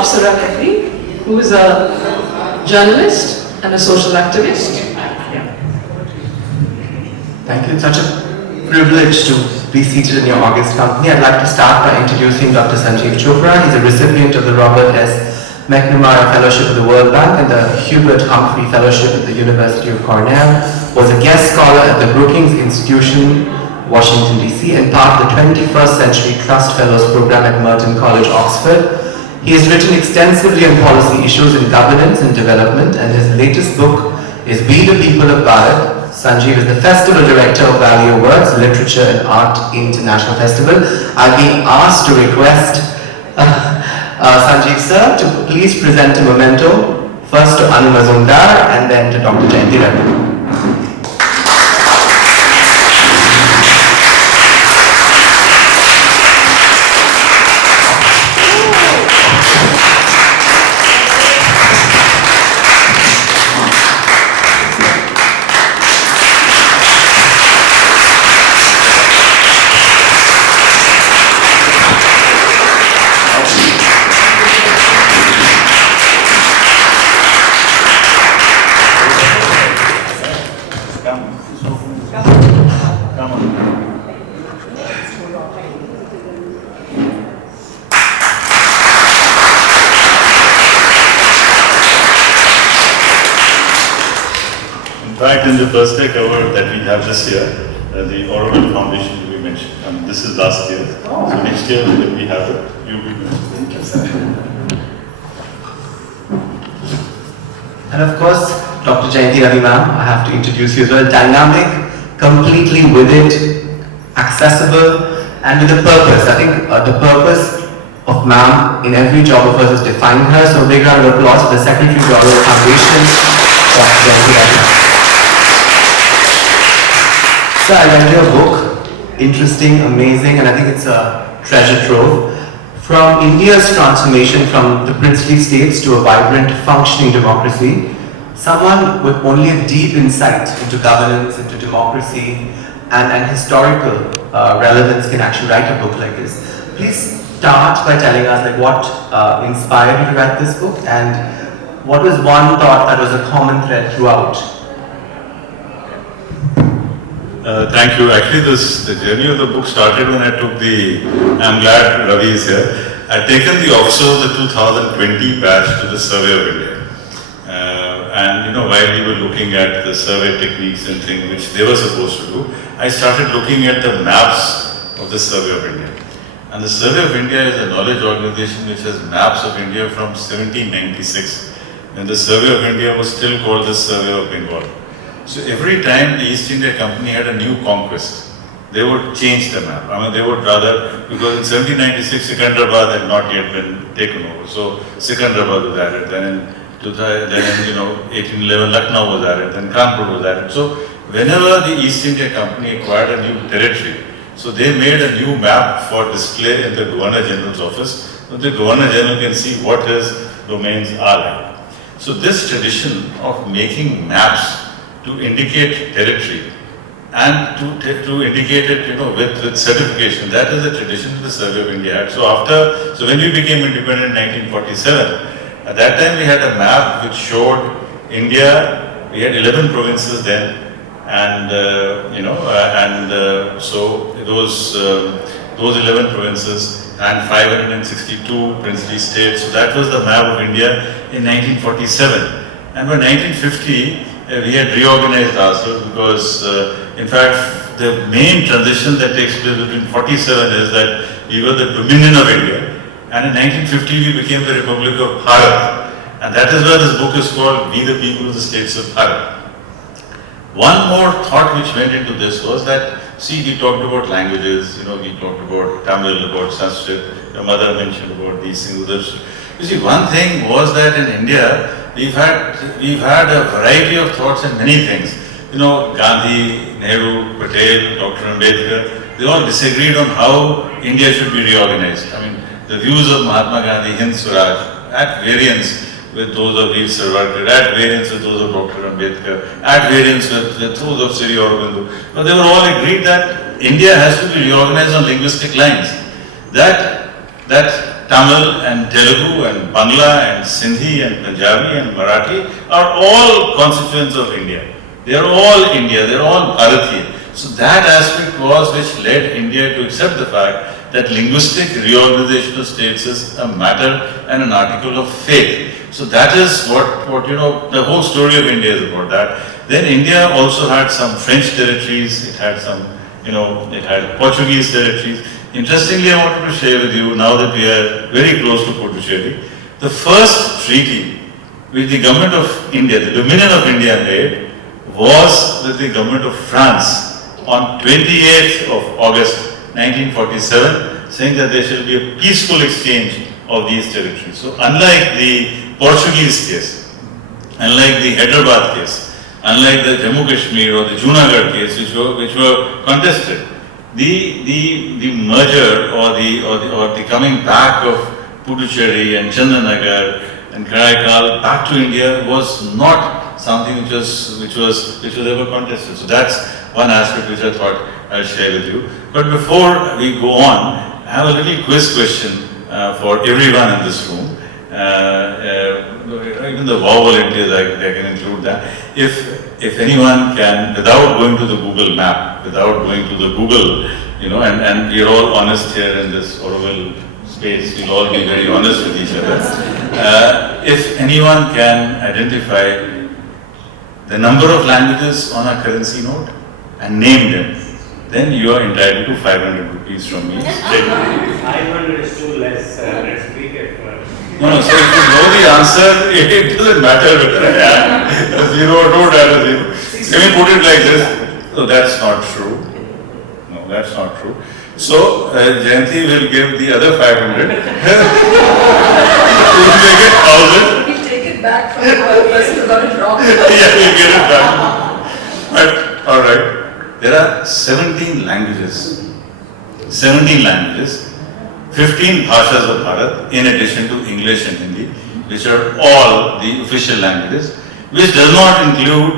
Apsara Kafi, who is a journalist and a social activist. Thank you. It's such a privilege to be seated in your august company. I'd like to start by introducing Dr. Sanjeev Chopra. He's a recipient of the Robert S. McNamara Fellowship of the World Bank and the Hubert Humphrey Fellowship at the University of Cornell, was a guest scholar at the Brookings Institution, Washington, D.C., and part of the 21st Century Trust Fellows Program at Merton College, Oxford. He has written extensively on policy issues in governance and development, and his latest book is We the People of Bharat. Sanjeev is the Festival Director of Valley of Words, Literature and Art International Festival. I've been asked to request Sanjeev sir to please present a memento, first to Anu Mazumdar and then to Dr. Jayanti Ravi. In the first day cover that we have this year, the Auroville Foundation we mentioned, and this is last year. So next year when we have it, you will be mentioned. Thank you, sir. And of course, Dr. Jayanti Ravi ma'am, I have to introduce you as well. Dynamic, completely with it, accessible, and with a purpose. I think the purpose of ma'am in every job of hers is defining her. So a big round of applause for the Secretary of the Auroville Foundation, Dr. Jayanti Ravi. So I read your book, interesting, amazing, and I think it's a treasure trove. From India's transformation from the princely states to a vibrant, functioning democracy, someone with only a deep insight into governance, into democracy, and historical relevance can actually write a book like this. Please start by telling us what inspired you to write this book, and what was one thought that was a common thread throughout? Thank you. Actually, the journey of the book started when I took I'm glad Ravi is here. I'd taken the officer of the 2020 batch to the Survey of India. And while we were looking at the survey techniques and things which they were supposed to do, I started looking at the maps of the Survey of India. And the Survey of India is a knowledge organization which has maps of India from 1796, when the Survey of India was still called the Survey of Bengal. So every time the East India Company had a new conquest, they would change the map. I mean, they would rather, because in 1796 Secunderabad had not yet been taken over. So Secunderabad was added, then in 1811 Lucknow was added, then Kanpur was added. So whenever the East India Company acquired a new territory, so they made a new map for display in the Governor General's office, so the Governor General can see what his domains are like. So this tradition of making maps to indicate territory and to indicate it, with certification, that is a tradition the Survey of India had. So when we became independent in 1947, at that time we had a map which showed India. We had 11 provinces then, and so those 11 provinces and 562 princely states. So that was the map of India in 1947, and by 1950. We had reorganized ourselves because, in fact, the main transition that takes place between 47 is that we were the Dominion of India, and in 1950 we became the Republic of Bharat, and that is why this book is called We the People of the States of Bharat. One more thought which went into this was that, we talked about languages, we talked about Tamil, about Sanskrit, your mother mentioned about these things. You see, one thing was that in India, we've had a variety of thoughts and many things. Gandhi, Nehru, Patel, Dr. Ambedkar, they all disagreed on how India should be reorganized. I mean, the views of Mahatma Gandhi, Hind Swaraj, at variance with those of Veer Savarkar, at variance with those of Dr. Ambedkar, at variance with those of Sri Aurobindo. But they were all agreed that India has to be reorganized on linguistic lines. That Tamil and Telugu and Bangla and Sindhi and Punjabi and Marathi are all constituents of India. They are all India, they are all Bharatiya. So that aspect was which led India to accept the fact that linguistic reorganization of states is a matter and an article of faith. So that is what the whole story of India is about that. Then India also had some French territories, it had some, it had Portuguese territories. Interestingly, I wanted to share with you, now that we are very close to Puducherry, the first treaty which the government of India, the Dominion of India made, was with the government of France on 28th of August 1947, saying that there shall be a peaceful exchange of these territories. So unlike the Portuguese case, unlike the Hyderabad case, unlike the Jammu Kashmir or the Junagadh case, which were contested, the merger or the coming back of Puducherry and Chandanagar and Karaikal back to India was not something which was ever contested. So that's one aspect which I thought I'll share with you. But before we go on, I have a little quiz question for everyone in this room. Even the WOW volunteers, I can include that. If anyone can, without going to the Google map, without going to the Google, and we're all honest here in this Auroville space, we'll all be very honest with each other. If anyone can identify the number of languages on a currency note and name them, then you are entitled to 500 rupees from me. 500 is too less. Let's make it. No, so if you know the answer, it doesn't matter whether I have a zero or don't have a zero. Let me put it like this. So that's not true. No, that's not true. So Jayanti will give the other 500. We'll make it 1,000. We take it back from the person who got it wrong. Yeah, we'll get it back. But, alright, there are 17 languages. 17 languages. 15 bhashas of Bharat, in addition to English and Hindi, which are all the official languages, which does not include,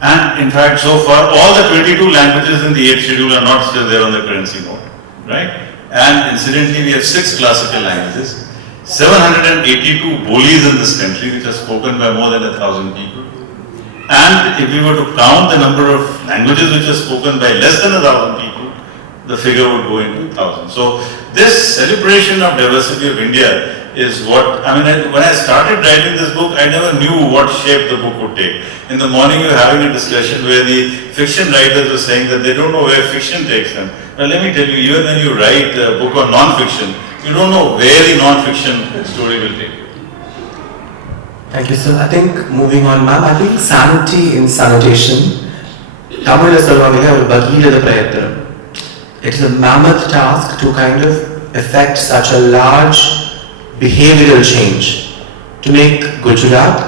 and in fact so far all the 22 languages in the 8th schedule are not still there on the currency note, right? And incidentally we have 6 classical languages, 782 bolis in this country which are spoken by more than 1,000 people. And if we were to count the number of languages which are spoken by less than 1,000 people, the figure would go into 1,000. So this celebration of diversity of India is what, when I started writing this book, I never knew what shape the book would take. In the morning we were having a discussion where the fiction writers were saying that they don't know where fiction takes them. Now let me tell you, even when you write a book on non-fiction, you don't know where the non-fiction story will take you. Thank you, sir. I think moving on, ma'am, I think sanity in sanitation, Tamil is the it is a mammoth task to kind of effect such a large behavioral change to make Gujarat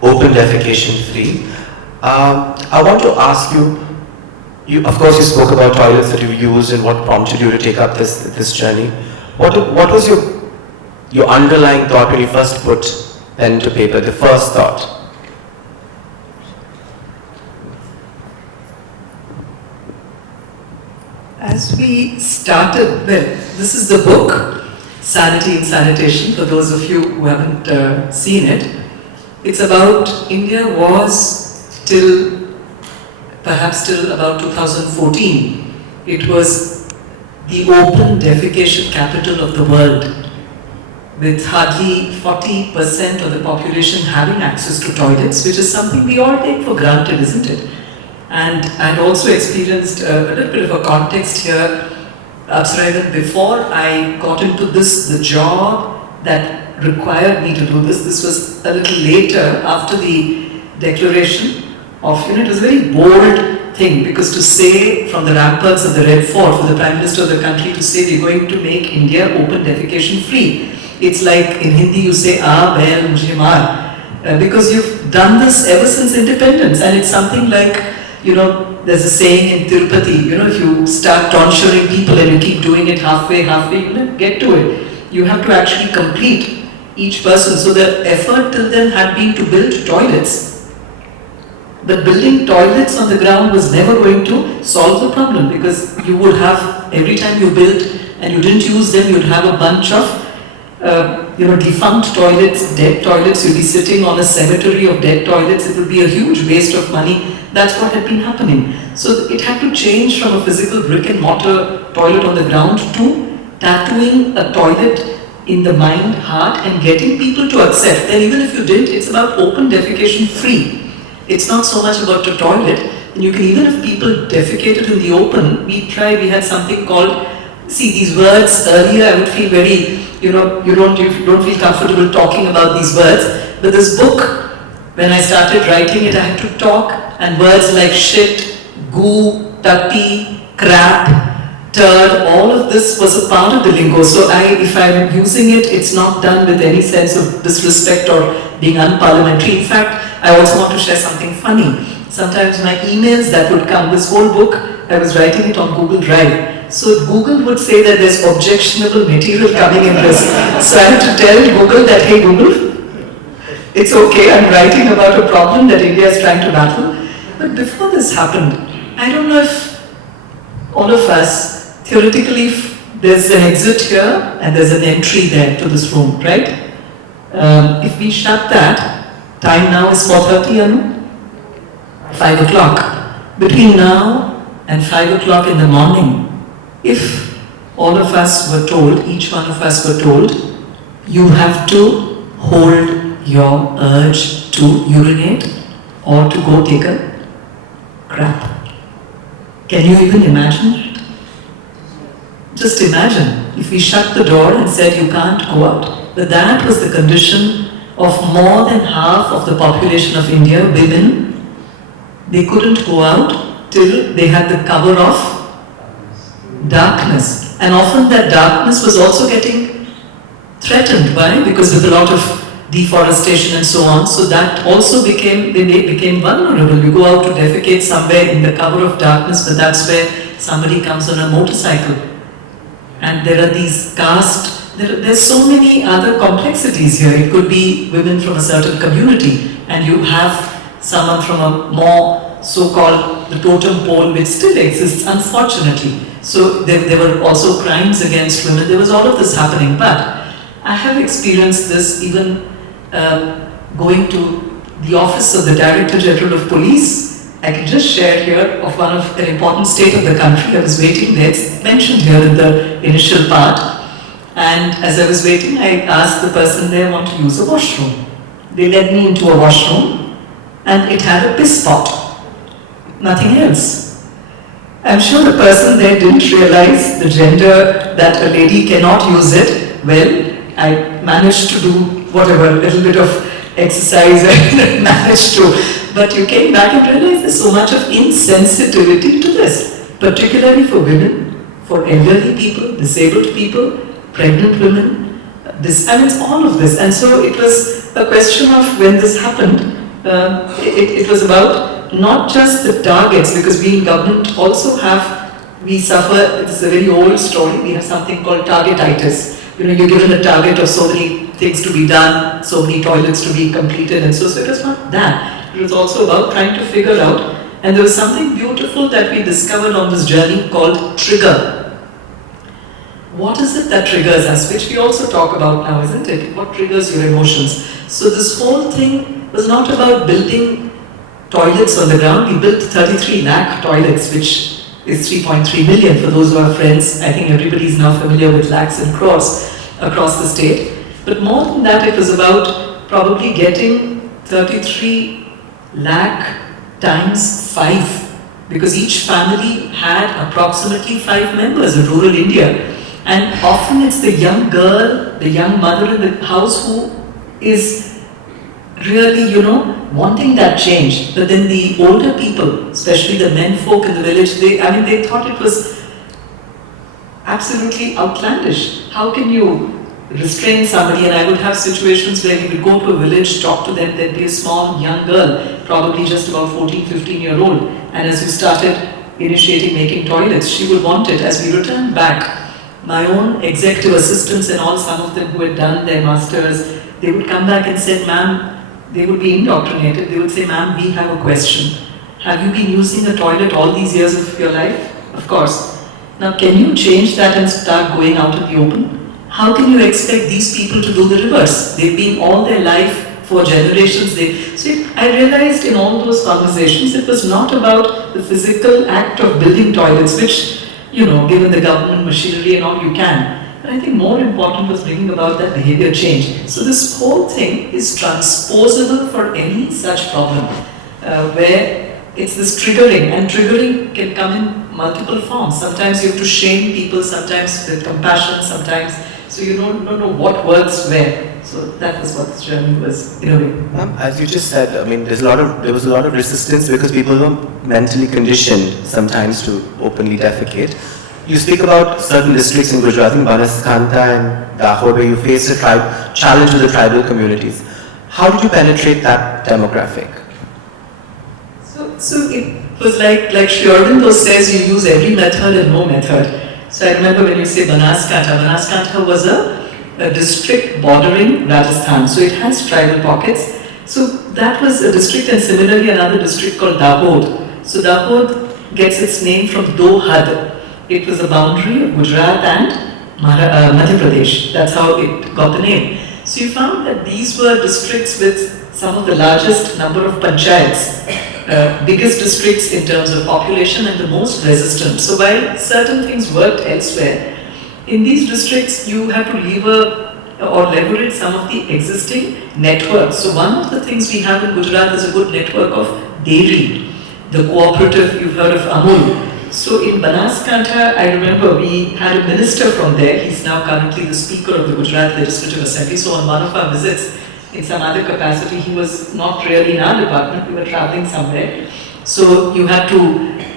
open defecation free. I want to ask you, of course you spoke about toilets that you used and what prompted you to take up this journey. What was your underlying thought when you first put pen to paper, the first thought? As we started, this is the book, Sanity in Sanitation, for those of you who haven't seen it. It's about India was perhaps till about 2014. It was the open defecation capital of the world, with hardly 40% of the population having access to toilets, which is something we all take for granted, isn't it? And I had also experienced a little bit of a context here, Apsara, before I got into this, the job that required me to do this was a little later after the declaration of, it was a very bold thing, because to say from the ramparts of the Red Fort, for the Prime Minister of the country to say we're going to make India open defecation free, it's like in Hindi you say, well, mujhe maar, because you've done this ever since independence, and it's something like, there's a saying in Tirupati, if you start tonsuring people and you keep doing it halfway, you get to it. You have to actually complete each person. So the effort till then had been to build toilets. But building toilets on the ground was never going to solve the problem, because you would have, every time you built and you didn't use them, you'd have a bunch of defunct toilets, dead toilets. You'll be sitting on a cemetery of dead toilets. It would be a huge waste of money. That's what had been happening. So it had to change from a physical brick and mortar toilet on the ground to tattooing a toilet in the mind, heart, and getting people to accept that even if you didn't, it's about open defecation free. It's not so much about the toilet. And you can, even if people defecated in the open, we had something called, see these words, earlier I would feel very, you don't feel comfortable talking about these words, but this book, when I started writing it, I had to talk, and words like shit, goo, tutty, crap, turd, all of this was a part of the lingo. So if I'm using it, it's not done with any sense of disrespect or being unparliamentary. In fact, I also want to share something funny. Sometimes my emails that would come, this whole book, I was writing it on Google Drive. So Google would say that there's objectionable material coming in this. So I had to tell Google that, hey Google, it's okay, I'm writing about a problem that India is trying to battle. But before this happened, I don't know if all of us, theoretically, there's an exit here and there's an entry there to this room, right? If we shut that, time now is 4:30, Anu? 5 o'clock. Between now and 5 o'clock in the morning, if all of us were told, each one of us were told, you have to hold your urge to urinate or to go take a crap. Can you even imagine it? Just imagine if we shut the door and said you can't go out. But that was the condition of more than half of the population of India, women. They couldn't go out till they had the cover of darkness. And often that darkness was also getting threatened. Why? Because with a lot of deforestation and so on. So that also they became vulnerable. You go out to defecate somewhere in the cover of darkness, but that's where somebody comes on a motorcycle. And there are these caste, there's so many other complexities here. It could be women from a certain community, and you have someone from a more so-called the totem pole, which still exists, unfortunately. So there were also crimes against women. There was all of this happening. But I have experienced this even going to the office of the Director General of Police. I can just share here of one of an important state of the country. I was waiting there, it's mentioned here in the initial part. And as I was waiting, I asked the person there, want to use a washroom. They led me into a washroom and it had a piss pot, nothing else. I'm sure the person there didn't realize the gender that a lady cannot use it. Well, I managed to do whatever, a little bit of exercise and managed to. But you came back and realized there's so much of insensitivity to this, particularly for women, for elderly people, disabled people, pregnant women. It's all of this. And so it was a question of when this happened, it was about not just the targets, because we in government also we suffer, it's a very old story, we have something called targetitis. You're given a target of so many things to be done, so many toilets to be completed, and so it was not that. It was also about trying to figure out, and there was something beautiful that we discovered on this journey called trigger. What is it that triggers us, which we also talk about now, isn't it? What triggers your emotions? So this whole thing was not about building toilets on the ground. We built 33 lakh toilets, which is 3.3 million for those who are friends. I think everybody is now familiar with lakhs and crores across the state. But more than that, it was about probably getting 33 lakh times 5, because each family had approximately 5 members in rural India. And often it's the young girl, the young mother in the house who is really, wanting that change. But then the older people, especially the men folk in the village, they thought it was absolutely outlandish. How can you restrain somebody? And I would have situations where we would go to a village, talk to them, there'd be a small young girl, probably just about 14, 15-year-old. And as we started initiating making toilets, she would want it. As we returned back, my own executive assistants and all, some of them who had done their masters, they would come back and say, ma'am, they would be indoctrinated. They would say, ma'am, we have a question. Have you been using a toilet all these years of your life? Of course. Now, can you change that and start going out in the open? how can you expect these people to do the reverse? They've been all their life, for generations. I realized in all those conversations, it was not about the physical act of building toilets, which, given the government machinery and all, you can. But I think more important was bringing about that behavior change. So this whole thing is transposable for any such problem, where it's this triggering, and triggering can come in multiple forms. Sometimes you have to shame people, sometimes with compassion, sometimes, so you don't know what works where. So that was what this journey was, in a way. As you just said, I mean, there was a lot of resistance because people were mentally conditioned sometimes to openly defecate. You speak about certain districts in Gujarat, in Banaskantha and Dahod, where you faced a challenge with the tribal communities. How did you penetrate that demographic? So it was like Sri Aurobindo says, you use every method and no method. So I remember when you say Banaskantha was a district bordering Rajasthan, so it has tribal pockets. So that was a district, and similarly another district called Dahod. So Dahod gets its name from Dohad. It was a boundary of Gujarat and Madhya Pradesh. That's how it got the name. So you found that these were districts with some of the largest number of panchayats, biggest districts in terms of population and the most resistant. So while certain things worked elsewhere, in these districts, you have to leverage some of the existing networks. So one of the things we have in Gujarat is a good network of dairy, the cooperative, you've heard of Amul. So in Banaskantha, I remember we had a minister from there. He's now currently the Speaker of the Gujarat Legislative Assembly. So on one of our visits, in some other capacity, he was not really in our department. We were traveling somewhere. So you had to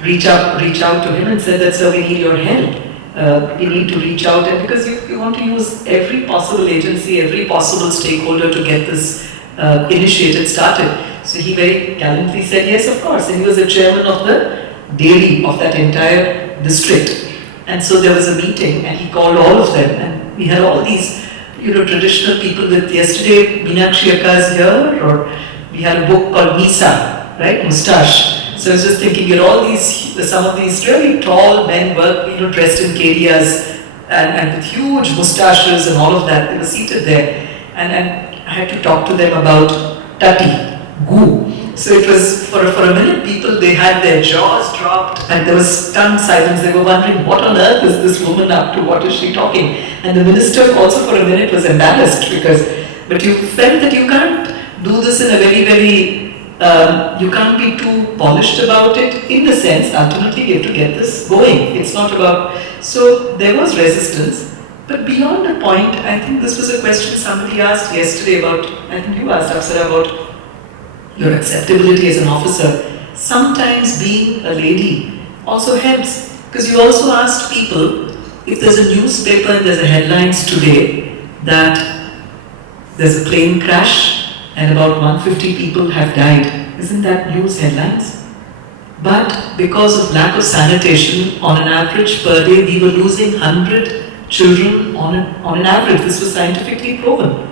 reach out to him and say that, sir, we need your help. We need to reach out, and because you want to use every possible agency, every possible stakeholder to get this initiative started. So he very gallantly said, yes, of course, and he was the chairman of the dairy of that entire district. And so there was a meeting, and he called all of them, and we had all these, traditional people. With yesterday, Meenakshi Akka is here, or we had a book called Misa, right, Mustache. So I was just thinking, some of these really tall men were, dressed in kedias and with huge mustaches and all of that. They were seated there, and I had to talk to them about Tati, Gu. So it was, for a minute, people, they had their jaws dropped and there was stunned silence. They were wondering, what on earth is this woman up to? What is she talking? And the minister also for a minute was embarrassed but you felt that you can't do this in a very, very, you can't be too polished about it, in the sense, ultimately you have to get this going. It's not about, so there was resistance, but beyond a point, I think this was a question somebody asked yesterday about, I think you asked, Apsara, about your acceptability as an officer. Sometimes being a lady also helps, because you also asked people, if there's a newspaper and there's a headlines today that there's a plane crash and about 150 people have died, isn't that news headlines? But because of lack of sanitation, on an average per day, we were losing 100 children on an average. This was scientifically proven.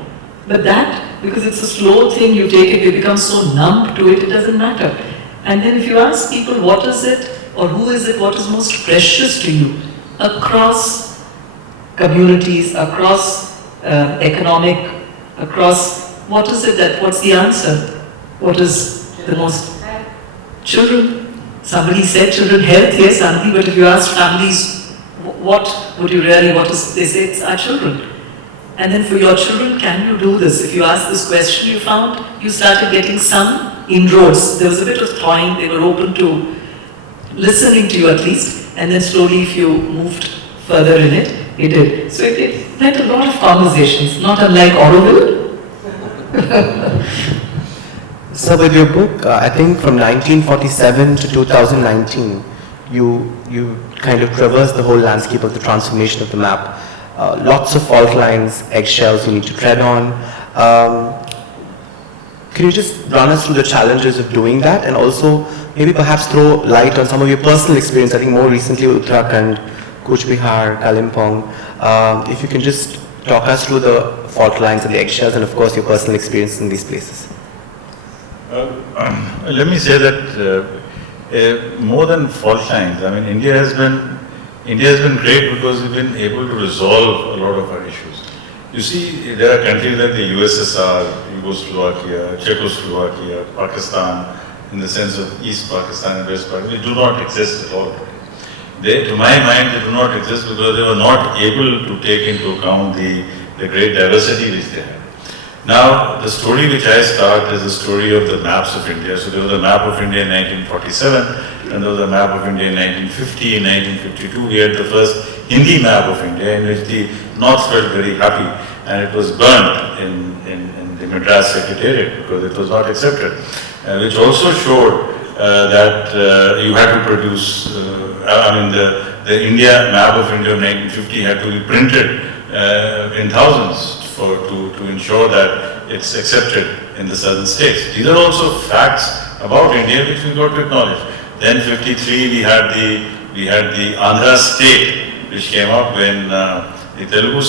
But that, because it's a slow thing, you take it, you become so numb to it, it doesn't matter. And then if you ask people, what is it, or who is it, what is most precious to you, across communities, across economic, across, what is it that, what's the answer? What is the most? Children. Somebody said children, health, yes, Anthi, but if you ask families, what would you really, what is, they say it's our children. And then for your children, can you do this? If you ask this question, you found you started getting some inroads. There was a bit of thawing, they were open to listening to you at least, and then slowly if you moved further in it, it did. So it led a lot of conversations, not unlike Auroville. So with your book, I think from 1947 to 2019, you kind of traversed the whole landscape of the transformation of the map. Lots of fault lines, eggshells you need to tread on. Can you just run us through the challenges of doing that, and also maybe perhaps throw light on some of your personal experience? I think more recently Uttarakhand, Cooch Behar, Kalimpong. If you can just talk us through the fault lines and the eggshells, and of course your personal experience in these places. Let me say that more than fault lines, I mean, India has been great because we've been able to resolve a lot of our issues. You see, there are countries like the USSR, Yugoslavia, Czechoslovakia, Pakistan, in the sense of East Pakistan and West Pakistan, they do not exist at all. They, to my mind, they do not exist because they were not able to take into account the great diversity which they have. Now, the story which I start is the story of the maps of India. So there was a map of India in 1947, and there was a map of India in 1950. In 1952, we had the first Hindi map of India, in which the North felt very happy, and it was burnt in the Madras Secretariat because it was not accepted, which also showed that you had to produce, the India map of India of 1950 had to be printed in thousands to ensure that it's accepted in the southern states. These are also facts about India which we got to acknowledge. Then 53 we had the Andhra state which came up when the Telugu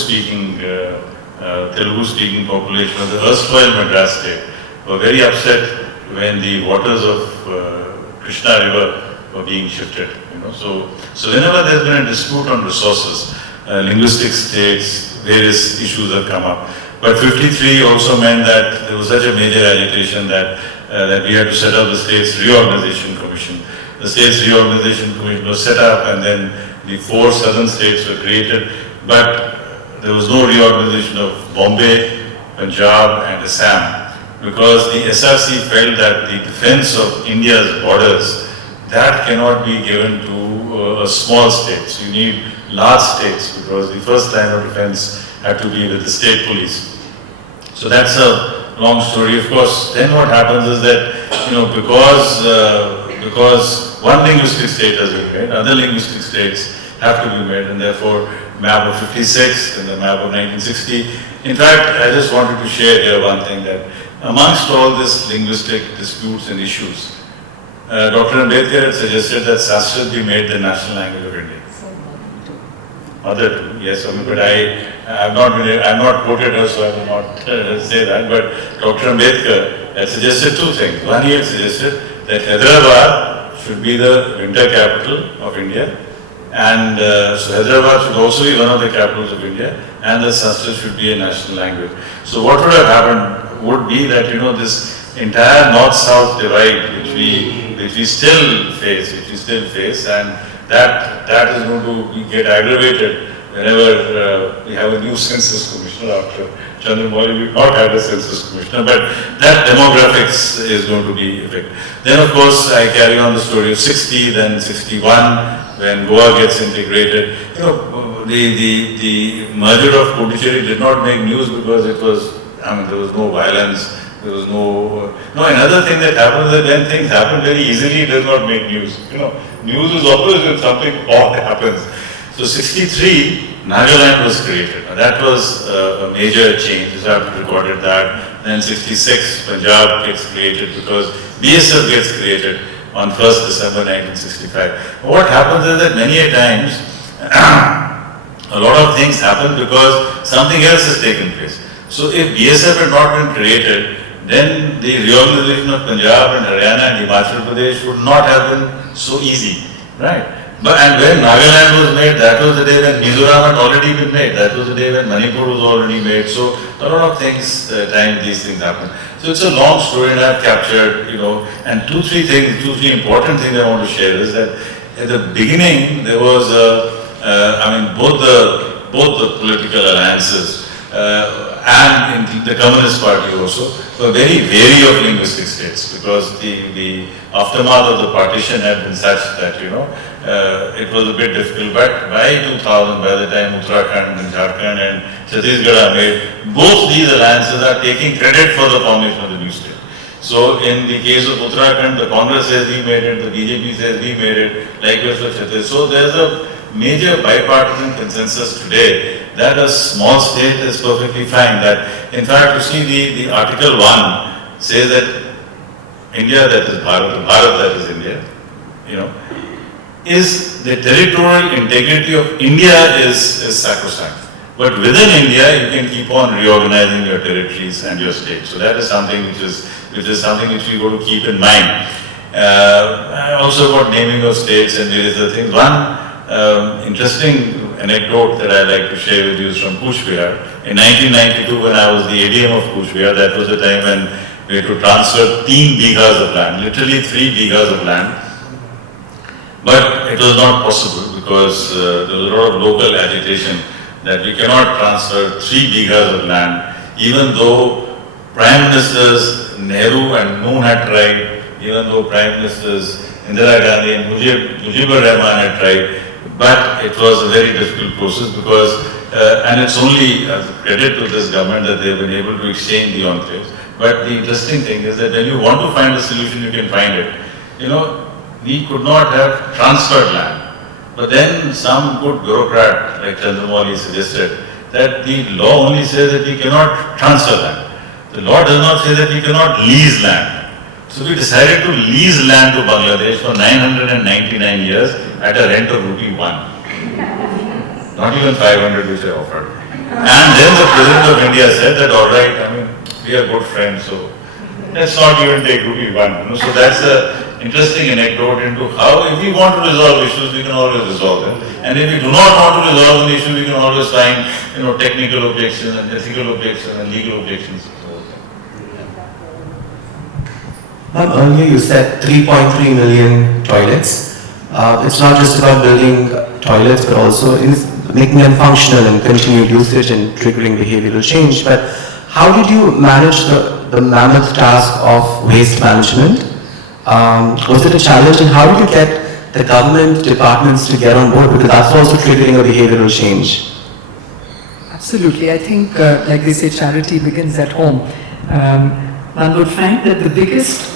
speaking population of the erstwhile Madras state were very upset when the waters of Krishna river were being shifted. So whenever there's been a dispute on resources, linguistic states, various issues have come up. But 53 also meant that there was such a major agitation that we had to set up the States Reorganization Commission. The States Reorganization Commission was set up, and then the 4 southern states were created, but there was no reorganization of Bombay, Punjab and Assam, because the SRC felt that the defense of India's borders, that cannot be given to a small states. You need large states, because the first line of defense had to be with the state police. So that's a long story. Of course, then what happens is that, because one linguistic state has been made, other linguistic states have to be made, and therefore map of 56 and the map of 1960. In fact, I just wanted to share here one thing, that amongst all this linguistic disputes and issues, Dr. Ambedkar had suggested that Sanskrit be made the national language of India. Other two, yes, but I'm not quoted her, so I will not say that. But Dr. Ambedkar had suggested 2 things. One, he had suggested that Hyderabad should be the winter capital of India, and so Hyderabad should also be one of the capitals of India, and the Sanskrit should be a national language. So what would have happened would be that this entire north-south divide which we still face, and that is going to get aggravated whenever we have a new census commissioner. After Chandramouli, we've not had a census commissioner, but that demographics is going to be affected. Then of course I carry on the story of 60, then 61, when Goa gets integrated. The merger of Puducherry did not make news because it was, there was no violence. There was another thing that happens, that when things happen very easily, it does not make news. News is always when something odd happens. So 63, Nagaland was created. That was a major change. I have recorded that. Then 66, Punjab gets created because BSF gets created on 1st December 1965. What happens is that many a times, a lot of things happen because something else has taken place. So if BSF had not been created, then the reorganization of Punjab and Haryana and Himachal Pradesh would not have been so easy, right? And when Nagaland was made, that was the day when Mizoram had already been made. That was the day when Manipur was already made. So a lot of things, these things happen. So it's a long story, and I've captured, and 2-3 important things I want to share is that at the beginning there was both the political alliances and in the Communist Party also were very wary of linguistic states, because the aftermath of the partition had been such that it was a bit difficult. But by 2000, by the time Uttarakhand and Jharkhand and Chhattisgarh are made, both these alliances are taking credit for the formation of the new state. So in the case of Uttarakhand, the Congress says we made it, the BJP says we made it, likewise for Chhattisgarh. So there's a major bipartisan consensus today that a small state is perfectly fine. That, in fact, you see the Article 1 says that India, that is Bharat, that is India, is the territorial integrity of India is sacrosanct. But within India, you can keep on reorganizing your territories and your states. So that is something which is something which we got to keep in mind. Also about naming of states and various other things. One interesting anecdote that I like to share with you is from Kuch Bihar. In 1992, when I was the ADM of Kuchbihar, that was the time when we had to transfer 3 bighas of land, literally 3 bighas of land. But it was not possible because there was a lot of local agitation that we cannot transfer 3 bighas of land, even though Prime Ministers Nehru and Noon had tried, even though Prime Ministers Indira Gandhi and Mujibur Rahman had tried, but it was a very difficult process because, and it's only as a credit to this government that they have been able to exchange the enclaves. But the interesting thing is that when you want to find a solution, you can find it. You know, we could not have transferred land. But then some good bureaucrat like Chandramouli suggested that the law only says that we cannot transfer land. The law does not say that we cannot lease land. So we decided to lease land to Bangladesh for 999 years at a rent of rupee 1. Not even 500 which I offered. And then the President of India said that alright, I mean, we are good friends, so let's not even take rupee 1. You know? So that's an interesting anecdote into how if we want to resolve issues, we can always resolve them. And if we do not want to resolve an issue, we can always find, you know, technical objections and ethical objections and legal objections. Ma'am, earlier you said 3.3 million toilets. It's not just about building toilets, but also making them functional and continued usage and triggering behavioral change. But how did you manage the mammoth task of waste management? Was it a challenge, and how did you get the government departments to get on board? Because that's also triggering a behavioral change. Absolutely. I think, like they say, charity begins at home. One would find that the biggest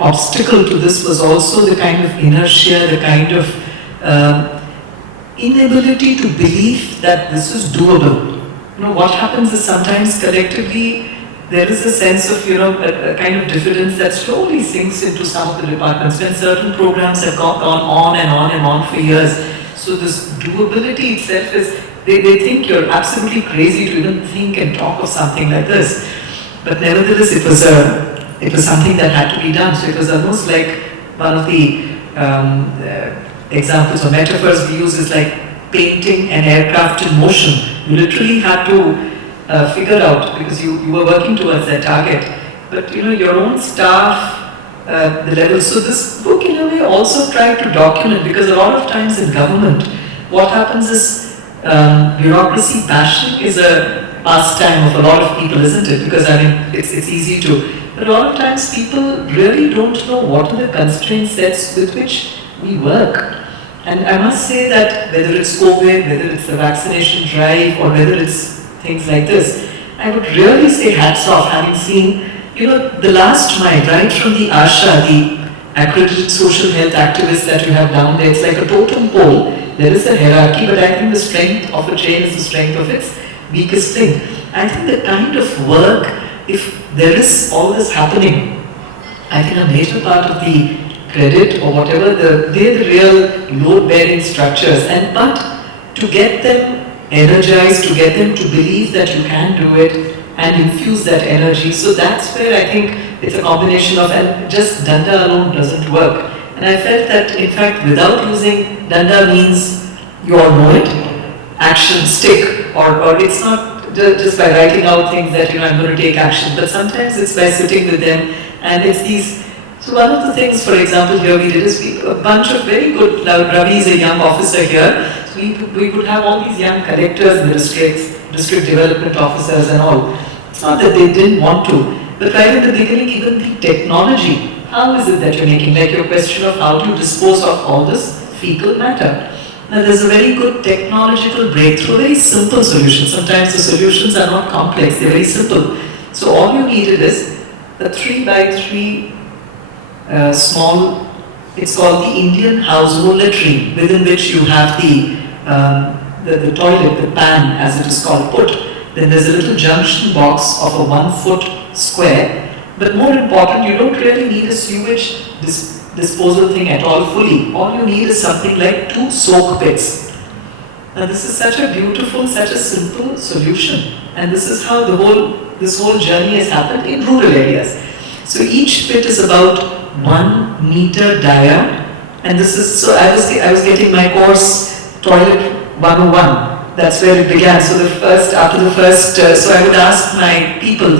obstacle to this was also the kind of inertia, the kind of inability to believe that this is doable. You know, what happens is sometimes collectively there is a sense of, you know, a kind of diffidence that slowly sinks into some of the departments when certain programs have gone on and on and on for years. So this doability itself is, they think you're absolutely crazy to even think and talk of something like this. But nevertheless, it was something that had to be done. So it was almost like one of the examples or metaphors we use is like painting an aircraft in motion. You literally had to figure out, because you were working towards that target, but you know, your own staff, the level. So this book in a way also tried to document, because a lot of times in government, what happens is bureaucracy bashing is a pastime of a lot of people, isn't it? Because I mean, it's easy to, but a lot of times people really don't know what are the constraint sets with which we work. And I must say that whether it's COVID, whether it's the vaccination drive, or whether it's things like this, I would really say hats off, having seen, you know, the last mile, right from the ASHA, the accredited social health activists that you have down there. It's like a totem pole. There is a hierarchy, but I think the strength of a chain is the strength of its weakest link. I think the kind of work, if there is all this happening, I think a major part of the credit or whatever, they're the real load-bearing structures. But to get them energized, to get them to believe that you can do it and infuse that energy. So that's where I think it's a combination of, and just Danda alone doesn't work. And I felt that in fact without using Danda means you all know it, action stick, or it's not just by writing out things that, you know, I'm going to take action, but sometimes it's by sitting with them, and it's these. So one of the things, for example, here we did is a bunch of very good, Ravi is a young officer here, so we could have all these young collectors in the district development officers and all. It's not that they didn't want to, but right in the beginning, even the technology, how is it that you're making, like your question of how do you dispose of all this fecal matter. Now there's a very good technological breakthrough, very simple solution. Sometimes the solutions are not complex, they're very simple. So all you needed is a 3x3 small, it's called the Indian household latrine, within which you have the toilet, the pan as it is called, put. Then there's a little junction box of a 1 foot square. But more important, you don't really need a sewage disposal thing at all fully. All you need is something like 2 soak pits. Now this is such a beautiful, such a simple solution. And this is how this whole journey has happened in rural areas. So each pit is about 1 meter dia. And this is, so I was getting my course, Toilet 101. that's where it began. So after the first, so I would ask my people,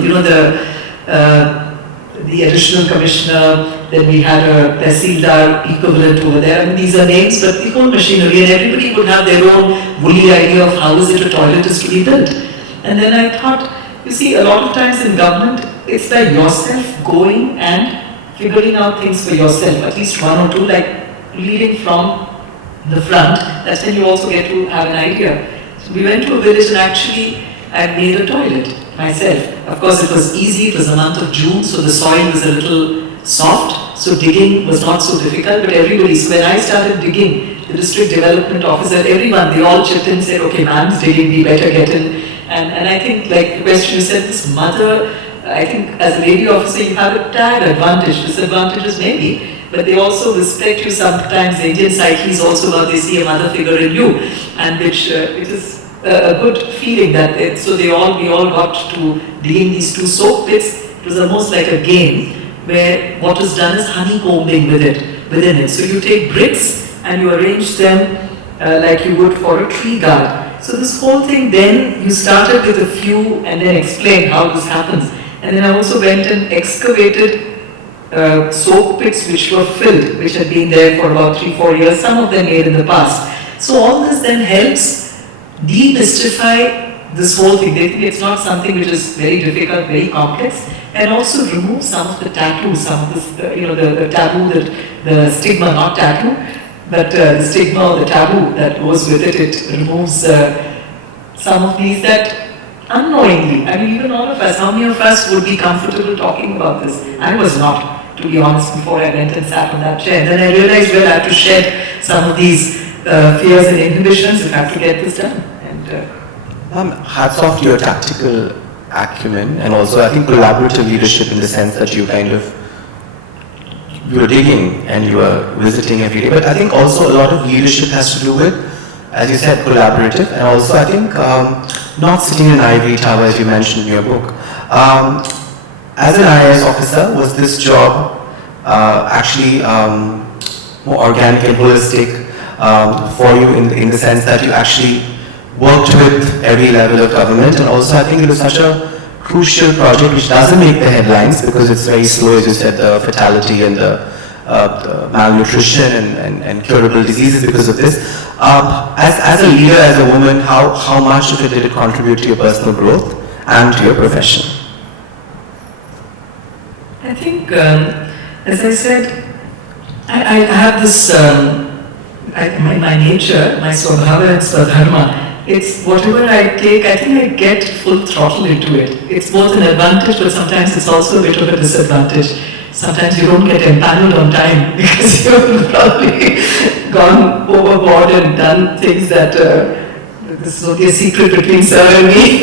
the additional commissioner, then we had a Tehsildar equivalent over there. I mean, these are names, but the whole machinery, and everybody would have their own woolly idea of how is it a toilet is to be built. And then I thought, you see, a lot of times in government, it's like yourself going and figuring out things for yourself, at least one or two, like leading from the front. That's when you also get to have an idea. So we went to a village and actually I made a toilet myself. Of course, it was easy. It was the month of June, so the soil was a little soft, so digging was not so difficult. But everybody, so when I started digging, the district development officer, everyone, they all chipped in and said, okay, man's digging, we better get in. And I think, like the question you said, this mother, I think as a lady officer, you have a tad advantage, disadvantages maybe, but they also respect you sometimes. The Indian psyche is also about they see a mother figure in you, and which it is a good feeling that so we all got to digging these two soak pits. It was almost like a game where what was done is honeycombing within it. So you take bricks and you arrange them like you would for a tree guard. So this whole thing, then you started with a few and then explained how this happens. And then I also went and excavated soak pits which were filled, which had been there for about 3-4 years, some of them made in the past. So all this then helps demystify this whole thing. They think it's not something which is very difficult, very complex, and also remove some of the taboos, some of this, the taboo, the stigma, not tattoo, but the stigma or the taboo that goes with it. It removes some of these that unknowingly, I mean, even all of us, how many of us would be comfortable talking about this? I was not, to be honest, before I went and sat on that chair. And then I realized, well, I have to shed some of these fears and inhibitions if I have to get this done. And hats off to your tactical acumen, and also I think collaborative leadership in the sense that you were digging and you were visiting every day. But I think also a lot of leadership has to do with, as you said, collaborative, and also I think not sitting in an ivory tower, as you mentioned in your book. As an IAS officer, was this job actually more organic and holistic for you in the sense that you actually worked with every level of government? And also I think it was such a crucial project which doesn't make the headlines because it's very slow, as you said, the fatality and the malnutrition and curable diseases because of this. As a leader, as a woman, how much of it did it contribute to your personal growth and to your profession? I think, as I said, I have this, my nature, my swabhava and swadharma, it's whatever I take, I think I get full throttle into it. It's both an advantage, but sometimes it's also a bit of a disadvantage. Sometimes you don't get empaneled on time because you've probably gone overboard and done things that, this is only a secret between Sir and me.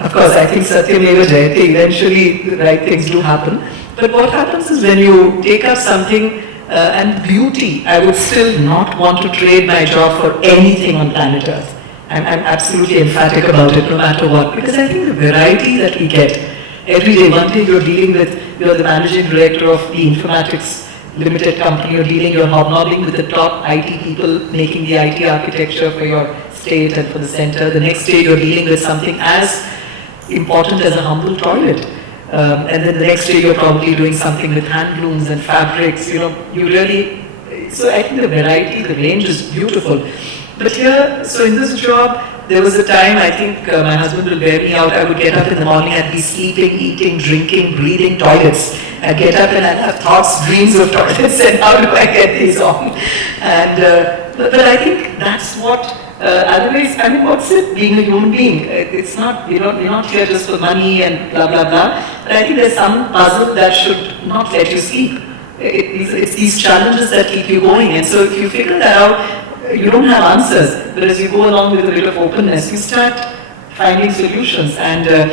Of course, I think Satyameva Jayate, eventually the right things do happen. But what happens is when you take up something, and beauty, I would still not want to trade my job for anything on planet Earth. I'm absolutely emphatic about it, no matter what, because I think the variety that we get every day. One day you're dealing with, you're the managing director of the informatics limited company, you're hobnobbing with the top IT people making the IT architecture for your state and for the center. The next day you're dealing with something as important as a humble toilet. And then the next day you're probably doing something with handlooms and fabrics, you really, so I think the variety, the range is beautiful. But here, so in this job, there was a time, I think my husband will bear me out, I would get up in the morning, I'd be sleeping, eating, drinking, breathing toilets. I'd get up and I'd have thoughts, dreams of toilets and how do I get these on? And, but I think that's what, otherwise, I mean, what's it being a human being? It's not, you're not here just for money and blah, blah, blah. But I think there's some puzzle that should not let you sleep. It's these challenges that keep you going. And so if you figure that out, you don't have answers. But as you go along with a bit of openness, you start finding solutions. And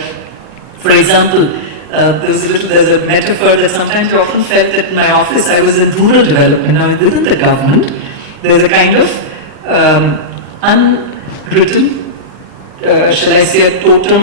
for example, there's a metaphor that sometimes I often felt that in my office I was in rural development. Now within the government, there's a kind of unwritten, shall I say, a totem,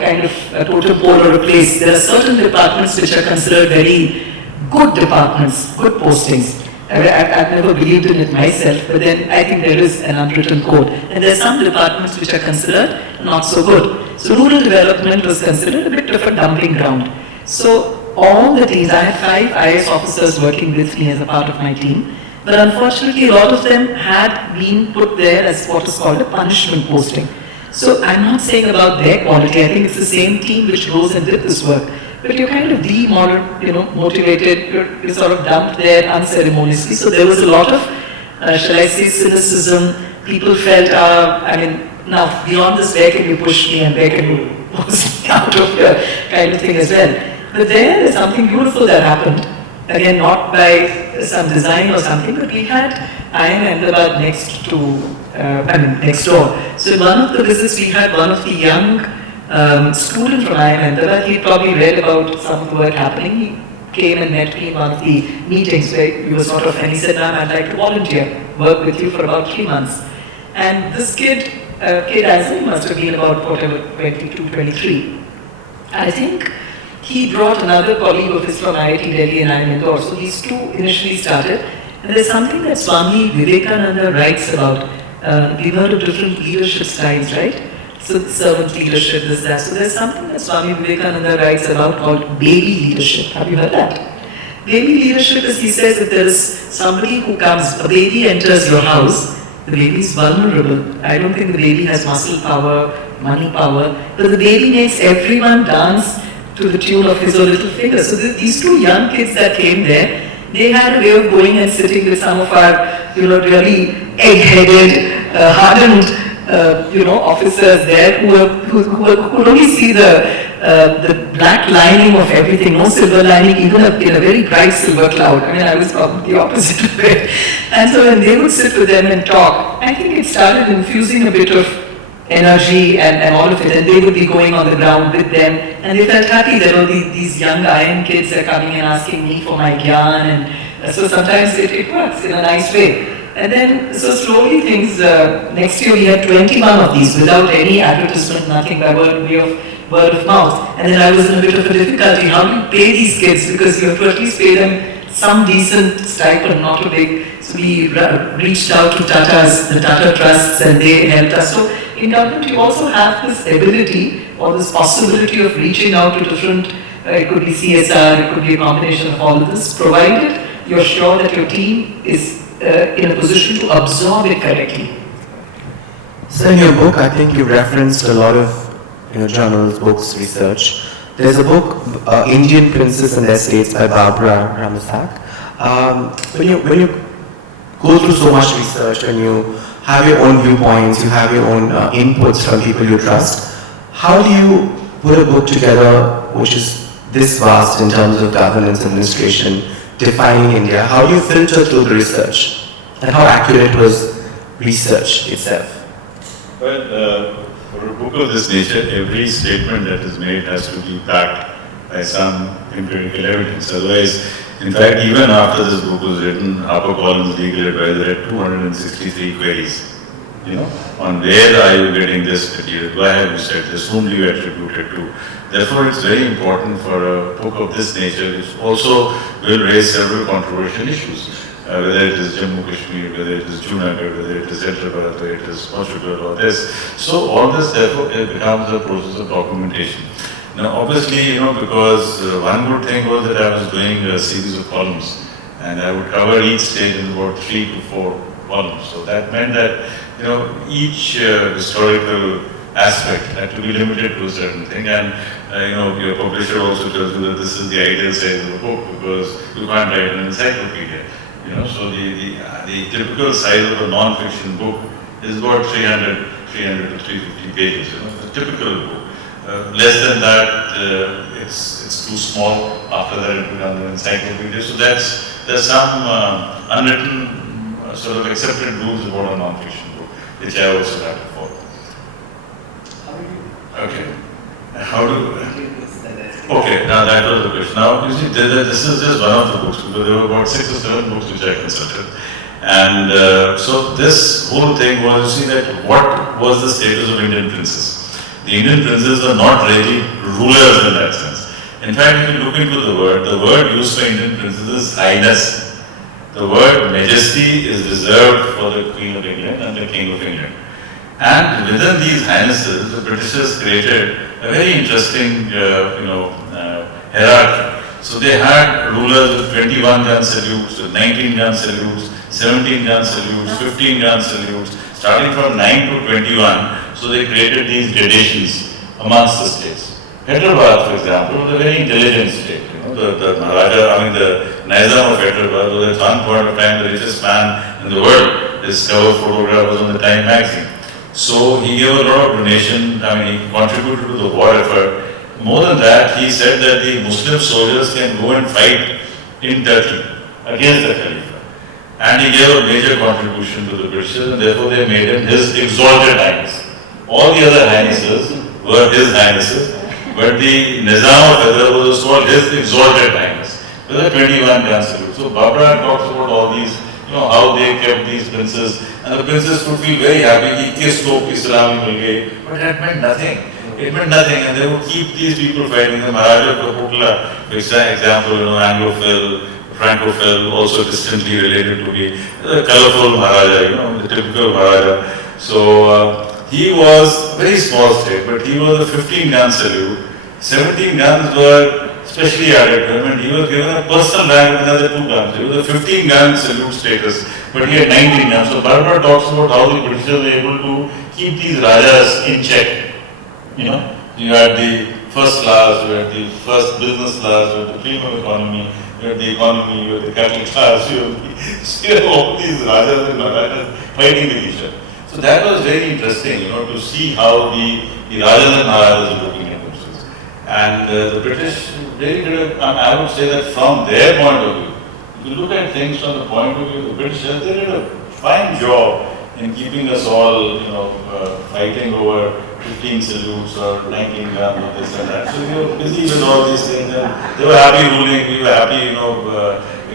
kind of a totem pole or a place. There are certain departments which are considered very good departments, good postings. I've never believed in it myself, but then I think there is an unwritten code. And there are some departments which are considered not so good. So rural development was considered a bit of a dumping ground. So all the teams, I had 5 IAS officers working with me as a part of my team, but unfortunately a lot of them had been put there as what is called a punishment posting. So I'm not saying about their quality, I think it's the same team which goes and did this work. But you're kind of motivated, you're sort of dumped there unceremoniously. So there was a lot of, shall I say, cynicism. People felt, now beyond this, where can you push me and where can you post me out of here, kind of thing as well. But there's something beautiful that happened. Again, not by some design or something, but we had IIM Ahmedabad next door. So in one of the visits, we had one of the young student from IIM Ahmedabad. He probably read about some of the work happening. He came and met me in one of the meetings where we were sort of, and he said, "Ma'am, I'd like to volunteer, work with you for about 3 months." And this kid as he must have been about 22, 23. I think he brought another colleague of his from IIT Delhi and IIM Indore. So these two initially started. And there's something that Swami Vivekananda writes about. We've heard of different leadership styles, right? So servant leadership, this, that. So there's something that Swami Vivekananda writes about called baby leadership. Have you heard that? Baby leadership is, he says, if there is somebody who comes, a baby enters your house, the baby is vulnerable. I don't think the baby has muscle power, money power, but the baby makes everyone dance to the tune of his or little finger. So these two young kids that came there, they had a way of going and sitting with some of our, really egg-headed, hardened, officers there who could only see the black lining of everything, no silver lining, even in a very bright silver cloud. I was probably the opposite of it. And so when they would sit with them and talk, I think it started infusing a bit of energy and all of it, and they would be going on the ground with them, and they felt happy that these young IIM kids are coming and asking me for my gyan, and so sometimes it works in a nice way. And then, so slowly things, next year we had 21 of these without any advertisement, nothing, by word of mouth. And then I was in a bit of a difficulty, how do you pay these kids? Because you have to at least pay them some decent stipend, not too big. So we reached out to the Tata Trusts, and they helped us. So in government you also have this ability or this possibility of reaching out to different, it could be CSR, it could be a combination of all of this, provided you're sure that your team is in a position to absorb it correctly. So in your book, I think you referenced a lot of journals, books, research. There's a book, Indian Princes and Their States by Barbara Ramasak. When you go through so much research, when you have your own viewpoints, you have your own inputs from people you trust, how do you put a book together which is this vast in terms of governance, administration, defining India? How do you filter through the research? And how accurate was research itself? Well, for a book of this nature, every statement that is made has to be backed by some empirical evidence. Otherwise, in fact, even after this book was written, HarperCollins legal advisor had 263 queries. On where are you getting this material? Why have you said this? Whom do you attribute it to? Therefore, it's very important for a book of this nature, which also will raise several controversial issues, whether it is Jammu Kashmir, whether it is Junagadh, whether it is Hyderabad, whether it is Portugal or this. So all this, therefore, it becomes a process of documentation. Now, obviously, because one good thing was that I was doing a series of columns, and I would cover each state in about 3 to 4 columns. So that meant that, each historical aspect had to be limited to a certain thing, and your publisher also tells you that this is the ideal size of a book because you can't write an encyclopedia. So the typical size of a non-fiction book is about 300 to 350 pages. The typical book. Less than that, it's too small. After that, it becomes an encyclopedia. So there's some unwritten sort of accepted rules about a non-fiction book, which I also have to follow. Okay. Okay, now that was the question. Now, you see, this is just one of the books, because there were about 6 or 7 books which I consulted. And so this whole thing was, you see, that what was the status of Indian princes? The Indian princes are not really rulers in that sense. In fact, if you look into the word used for Indian princes is highness. the word majesty is reserved for the Queen of England and the King of England. And within these highnesses, the Britishers created a very interesting, hierarchy. So they had rulers with 21 gun salutes, with 19 gun salutes, 17 gun salutes, 15 gun salutes, starting from 9 to 21. So they created these gradations amongst the states. Hyderabad, for example, was a very intelligent state. The Maharaja, the Nizam of Hyderabad was at one point of time the richest man in the world. His cover photograph was on the Time magazine. So he gave a lot of donation, he contributed to the war effort. More than that, he said that the Muslim soldiers can go and fight in Turkey against the Khalifa. And he gave a major contribution to the Britishers, and therefore they made him His Exalted Highness. All the other highnesses were His Highnesses, but the Nizam of Hyderabad was called His Exalted Highness, with a 21 gun salute. So Babra talks about all these, how they kept these princes, and the princes would feel very happy, but that meant nothing. It meant nothing, and they would keep these people fighting. The Maharaja of Kapurthala, for example, Anglophile, Francophile, also distantly related to the colourful Maharaja, the typical Maharaja. So he was a very small state, but he was a 15-gun salute. 17 guns were specially added to him, and he was given a personal rank with another 2 guns. He was a 15-gun salute status, but he had 19 guns. So Barbara talks about how the Britishers were able to keep these Rajas in check. You had the first class, you had the first business class, you had the premium economy, you had the economy, you had the cattle class, you had all these Rajas and Maharajas fighting with each other. So that was very interesting, to see how the Rajas and Maharajas were looking at themselves. And the British really did I would say that from their point of view, if you look at things from the point of view of the British, they did a fine job in keeping us all, fighting over 15 salutes or 19 guns or this and that. So we were busy with all these things, and they were happy ruling, we were happy,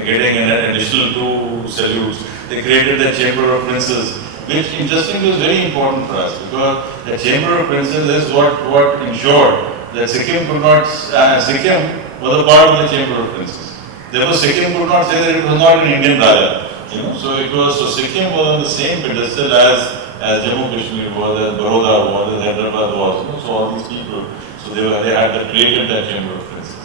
getting an additional 2 salutes. They created the Chamber of Princes, which interestingly was very important for us, because the Chamber of Princes is what ensured that Sikkim could not, Sikkim was a part of the Chamber of Princes. Therefore Sikkim could not say that it was not an Indian Raja. So Sikkim was on the same pedestal as Jammu Kashmir was, as Baroda was, as Hyderabad was. So all these people, so they had created that Chamber of Princes.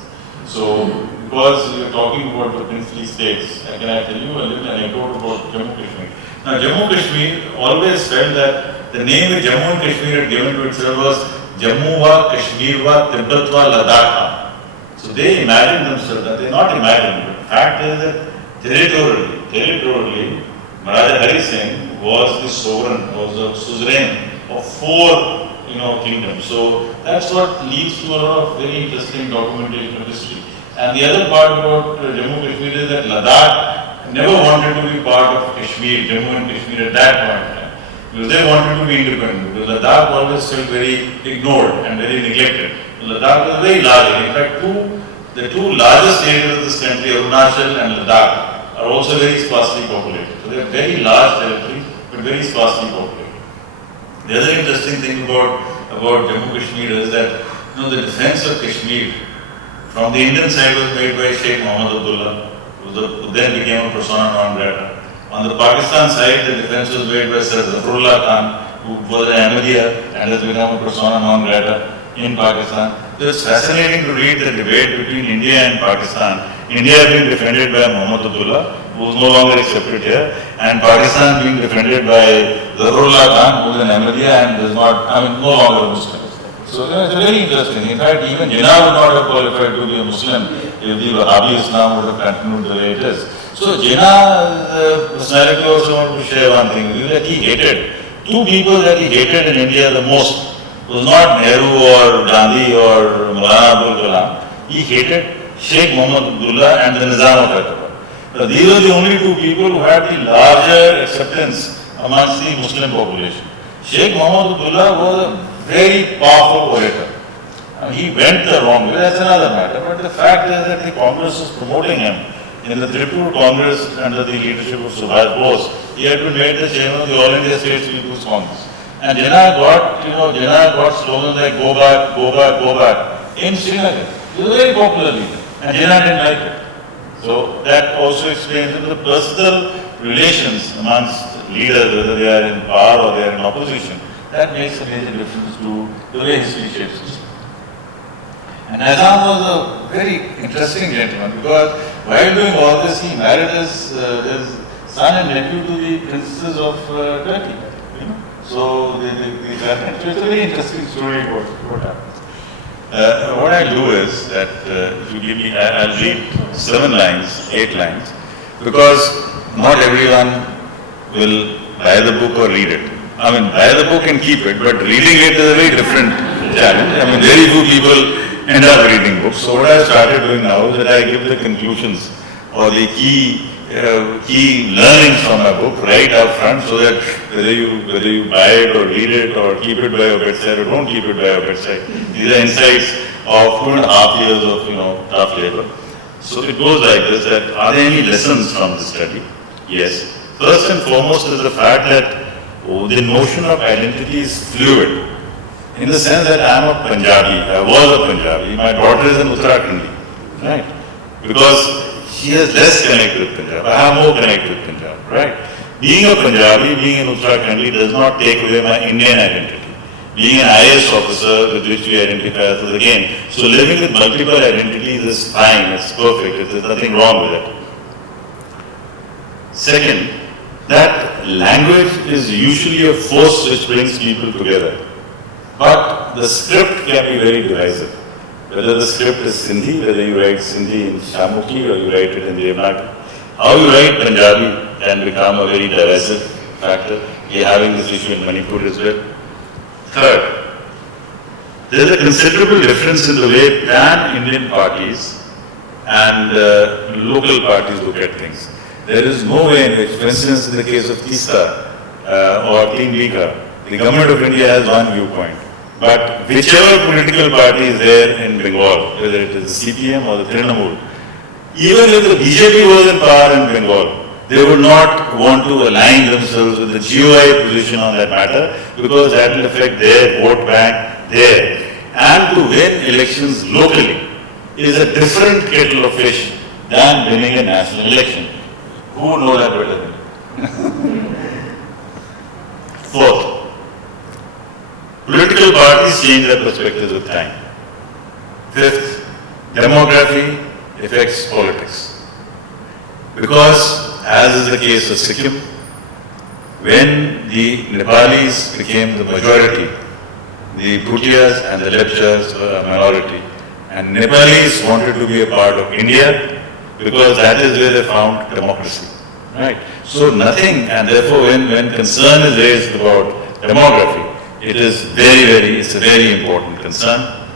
So because we are talking about the princely states, can I tell you a little anecdote about Jammu Kashmir? Now Jammu Kashmir always felt that the name which Jammu and Kashmir had given to itself was Jammu wa, Kashmir wa, Tibet wa, Ladakh. So they imagined themselves, that they not imagined, but the fact is that territorially, Maharaja Hari Singh was the sovereign, was the suzerain of 4 kingdoms. So that's what leads to a lot of very interesting documentation of history. And the other part about Jammu Kashmir is that Ladakh never wanted to be part of Kashmir, Jammu and Kashmir at that point in time, because they wanted to be independent. Because Ladakh always felt very ignored and very neglected. Ladakh was very large. In fact, the 2 largest areas of this country, Arunachal and Ladakh, are also very sparsely populated. So they are very large territories, but very sparsely populated. The other interesting thing about Jammu Kashmir is that the defense of Kashmir from the Indian side was made by Sheikh Mohammed Abdullah, who then became a persona non grata. On the Pakistan side, the defense was made by Sir Zafrullah Khan, who was an Ahmadiyya and has become a persona non grata in Pakistan. So it's fascinating to read the debate between India and Pakistan. India being defended by Mohammed Abdullah, who is no longer accepted here, and Pakistan being defended by Zafrullah Khan, who is an Ahmadiyya and is not, no longer a Muslim. So it's very interesting. In fact, even Jinnah would not have qualified to be a Muslim if the Wahhabi Islam would have continued the way it is. So Jinnah's personality also want to share one thing, that he hated 2 people that he hated in India the most. It was not Nehru or Gandhi or Maulana Abdul Kalam. He hated Sheikh Mohammed Abdullah and the Nizam of Hyderabad. These were the only 2 people who had the larger acceptance amongst the Muslim population. Sheikh Mohammed Abdullah was a very powerful orator. He went the wrong way, that's another matter. But the fact is that the Congress was promoting him. In the Tripur Congress under the leadership of Subhash Bose, he had been made the chairman of the All India States People's Congress. And Jinnah got slogans like go back, go back, go back in Srinagar. He was a very popular leader, and Jinnah didn't like it. So that also explains the personal relations amongst leaders, whether they are in power or they are in opposition. That makes a major difference to the way history shapes history. And Nizam was a very interesting gentleman because while doing all this, he married his son and nephew to the princesses of Turkey. You know? So it's a very interesting story what happened. What I'll do is that if you give me, I'll read 7 lines, 8 lines, because not everyone will buy the book or read it. I mean, buy the book and keep it, but reading it is a very different challenge. I mean, very few people end up reading books. So what I started doing now is that I give the conclusions or the key learnings from a book right up front, so that whether you buy it or read it or keep it by your bedside or don't keep it by your bedside, these are insights of 2.5 years of tough labor. So it goes like this: that are there any lessons from the study? Yes. First and foremost is the fact that the notion of identity is fluid, in the sense that I am a Punjabi, I was a Punjabi, my daughter is an Uttarakhandi, right? Because she has less connect with Punjab, I have more connect with Punjab, right? Being a Punjabi, being an Uttarakhandi does not take away my Indian identity. Being an IAS officer with which we identify as again. So living with multiple identities is fine, it's perfect, there's nothing wrong with it. Second, that language is usually a force which brings people together. But the script can be very divisive. Whether the script is Sindhi, whether you write Sindhi in Shamukhi or you write it in Devanagari. How you write Punjabi can become a very divisive factor. We are having this issue in Manipur as well. Third, there is a considerable difference in the way pan-Indian parties and local parties look at things. There is no way in which, for instance, in the case of Tista or Team Lika, the government of India has one viewpoint. But whichever political party is there in Bengal, whether it is the CPM or the Trinamool, even if the BJP was in power in Bengal, they would not want to align themselves with the GOI position on that matter, because that will affect their vote bank there. And to win elections locally is a different kettle of fish than winning a national election. Who would know that better than me? Fourth, political parties change their perspectives with time. Fifth, demography affects politics. Because, as is the case of Sikkim, when the Nepalis became the majority, the Bhutias and the Lepchas were a minority, and Nepalis wanted to be a part of India because that is where they found democracy. Right? So nothing, and therefore when concern is raised about demography, it is it's a very important concern.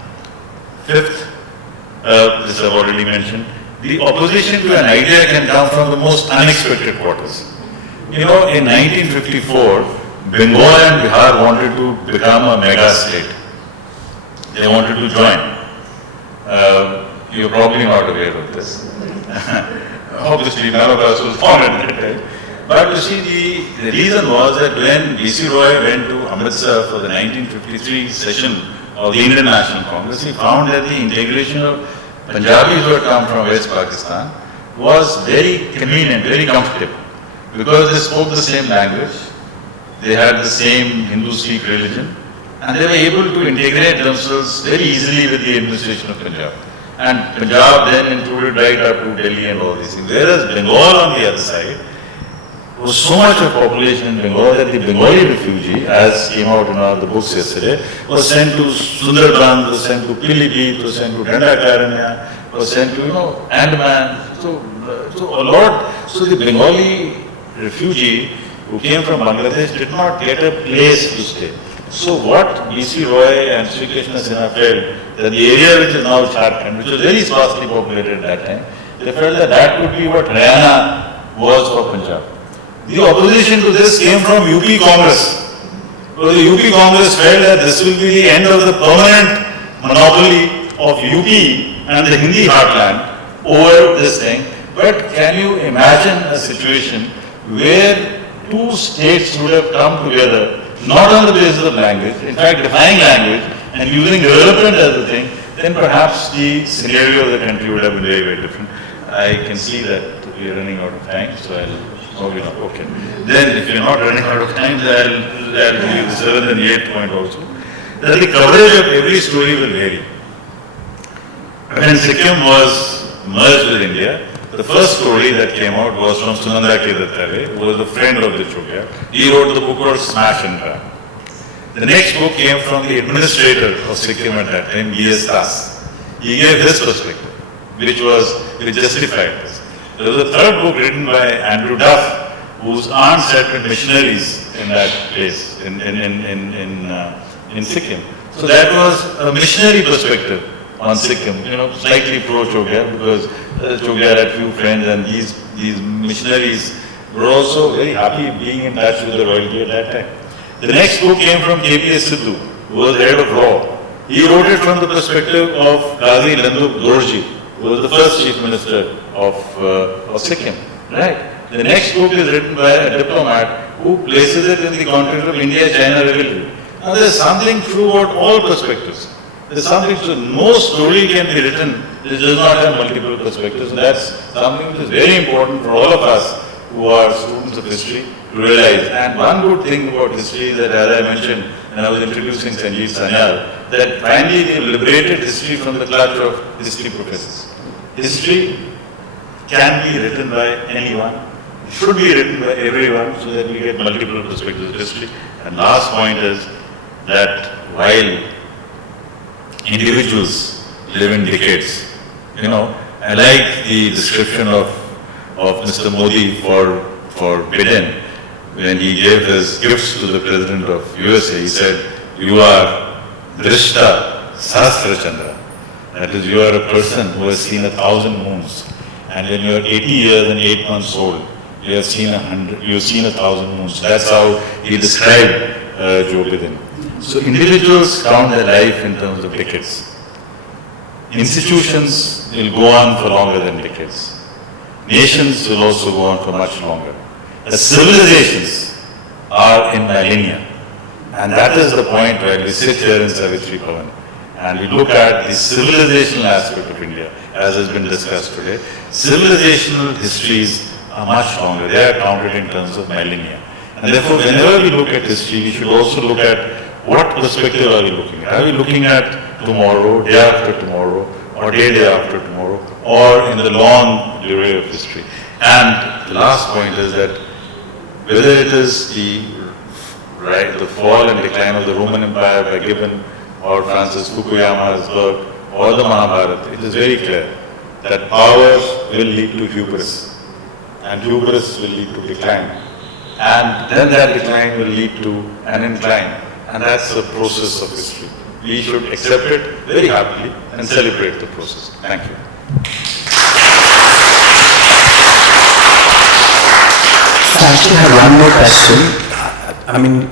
Fifth, this I've already mentioned, the opposition to an idea can come from the most unexpected quarters. In 1954, Bengal and Bihar wanted to become a mega state. They wanted to join. You're probably not aware of this. Obviously, none of us was born in it, right? But you see, the reason was that when B.C. Roy went to Amritsar for the 1953 session of the Indian National Congress, he found that the integration of Punjabis who had come from West Pakistan was very convenient, very comfortable, because they spoke the same language, they had the same Hindu-Sikh religion, and they were able to integrate themselves very easily with the administration of Punjab. And Punjab then included right up to Delhi and all these things. Whereas Bengal on the other side was so much of population in Bengal that the Bengali refugee, as came out in one of the books yesterday, was sent to Sundarban, was sent to Pilipit, was sent to Dandakaranya, was sent to Andaman. So the Bengali refugee who came from Bangladesh did not get a place to stay. So what B.C. Roy and Sri Krishna Sinha felt, that the area which is now Jharkhand, which was very sparsely populated at that time, they felt that that could be what Haryana was for Punjab. The opposition to this came from UP Congress. So the UP Congress felt that this will be the end of the permanent monopoly of UP and the Hindi heartland over this thing. But can you imagine a situation where two states would have come together, not on the basis of language, in fact defying language and using development as a thing, then perhaps the scenario of the country would have been very, very different. I can see that we are running out of time, so I'll. Oh, we're not. Okay. Then, if you're not running out of time, then I'll give you the 7th and 8th point also. That the coverage of every story will vary. When Sikkim was merged with India, the first story that came out was from Sunanda Kedattare, who was a friend of the Chogya. He wrote the book called Smash and Grab. The next book came from the administrator of Sikkim at that time, B.S. Das. He gave his perspective, which justified this. There was a third book written by Andrew Duff, whose aunts had been missionaries in that place, in Sikkim. So that was a missionary perspective on Sikkim, slightly pro-Chogya, because Chogya had few friends, and these missionaries were also very happy being in touch with the royalty at that time. The next book came from K.P.S. Sidhu, who was the head of law. He wrote it from the perspective of Qazi Landuk Dorji, who was the first chief minister of Sikkim. Right. The next book is written by a diplomat who places it in the context of India-China rivalry. Now there is something true about all perspectives. There is something true. No story can be written which does not have multiple perspectives. And that's something which is very important for all of us who are students of history to realize. And one good thing about history is that, as I mentioned when I was introducing Sanjeev Sanyal, that finally they liberated history from the clutch of history professors. History can be written by anyone, should be written by everyone, so that we get multiple perspectives of history. And last point is that while individuals live in decades, I like the description of Mr. Modi for Biden when he gave his gifts to the president of USA. He said, "You are Drishta Sahasra Chandra." That is, you are a person who has seen 1,000 moons. And when you are 80 years and 8 months old, you have seen 1,000 moons. That's how he described Joe Biden. So individuals count their life in terms of decades. Institutions will go on for longer than decades. Nations will also go on for much longer. The civilizations are in millennia. And that is the point where we sit here in Savitri Bhavan and we look at the civilizational aspect of India, as has been discussed today. Civilizational histories are much longer. They are counted in terms of millennia. And therefore, whenever we look at history, we should also look at what perspective are we looking at. Are we looking at tomorrow, day after tomorrow, or day after tomorrow, or in the long array of history? And the last point is that whether it is the fall and decline of the Roman Empire by Gibbon or Francis Fukuyama's work or the Mahabharata, it is very clear that power will lead to hubris, and hubris will lead to decline, and then that decline will lead to an incline, and that's the process of history. We should accept it very happily and celebrate the process. Thank you. I actually have one more question.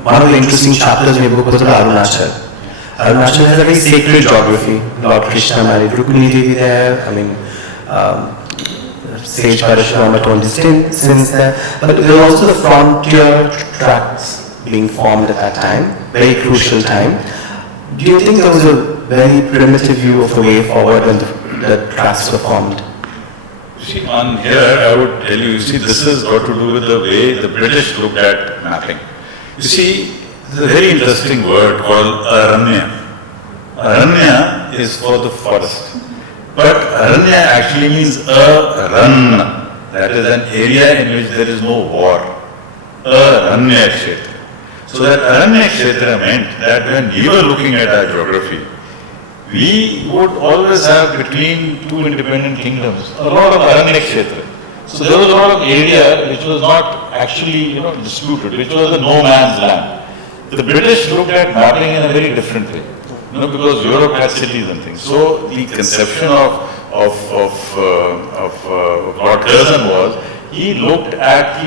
One of the interesting chapters in your book was about Arunachal. Arunachal has a very sacred geography. Lord Krishna married Rukmini Devi there. Sage Parashurama told his sins there. But there were also the frontier tracts being formed at that time, very crucial time. Do you think there was a very primitive view of the way forward when the tracts were formed? See, on here I would tell you, this has got to do with the way the British looked at mapping. You see, there's a very interesting word called Aranya. Aranya is for the forest. But Aranya actually means a run. That is an area in which there is no war. Aranya Kshetra. So that Aranya Kshetra meant that when we were looking at our geography, we would always have between two independent kingdoms a lot of Aranya Kshetra. So there was a lot of area which was not actually disputed, which was a no man's land. The British looked at mapping in a very different way, because Europe had cities and things. So the conception of Lord Curzon was, he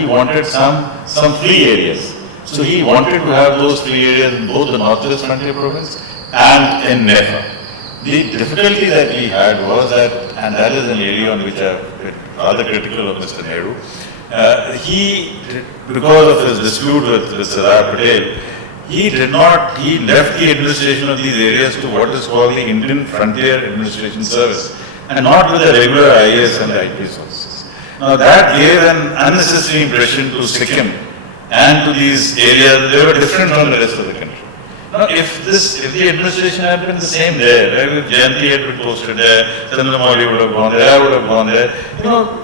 wanted some free areas. So he wanted to have those free areas in both the Northwest Frontier Province and in Nepal. The difficulty that we had was that, and that is an area on which I am rather critical of Mr. Nehru, because of his dispute with Sardar Patel, he left the administration of these areas to what is called the Indian Frontier Administration Service. and not with the regular IAS and IPS officers. Now that gave an unnecessary impression to Sikkim and to these areas. They were different from the rest of the country. Now, if the administration had been the same there, right, if Jayanti had been posted there, Chandramouli would have gone there, I would have gone there,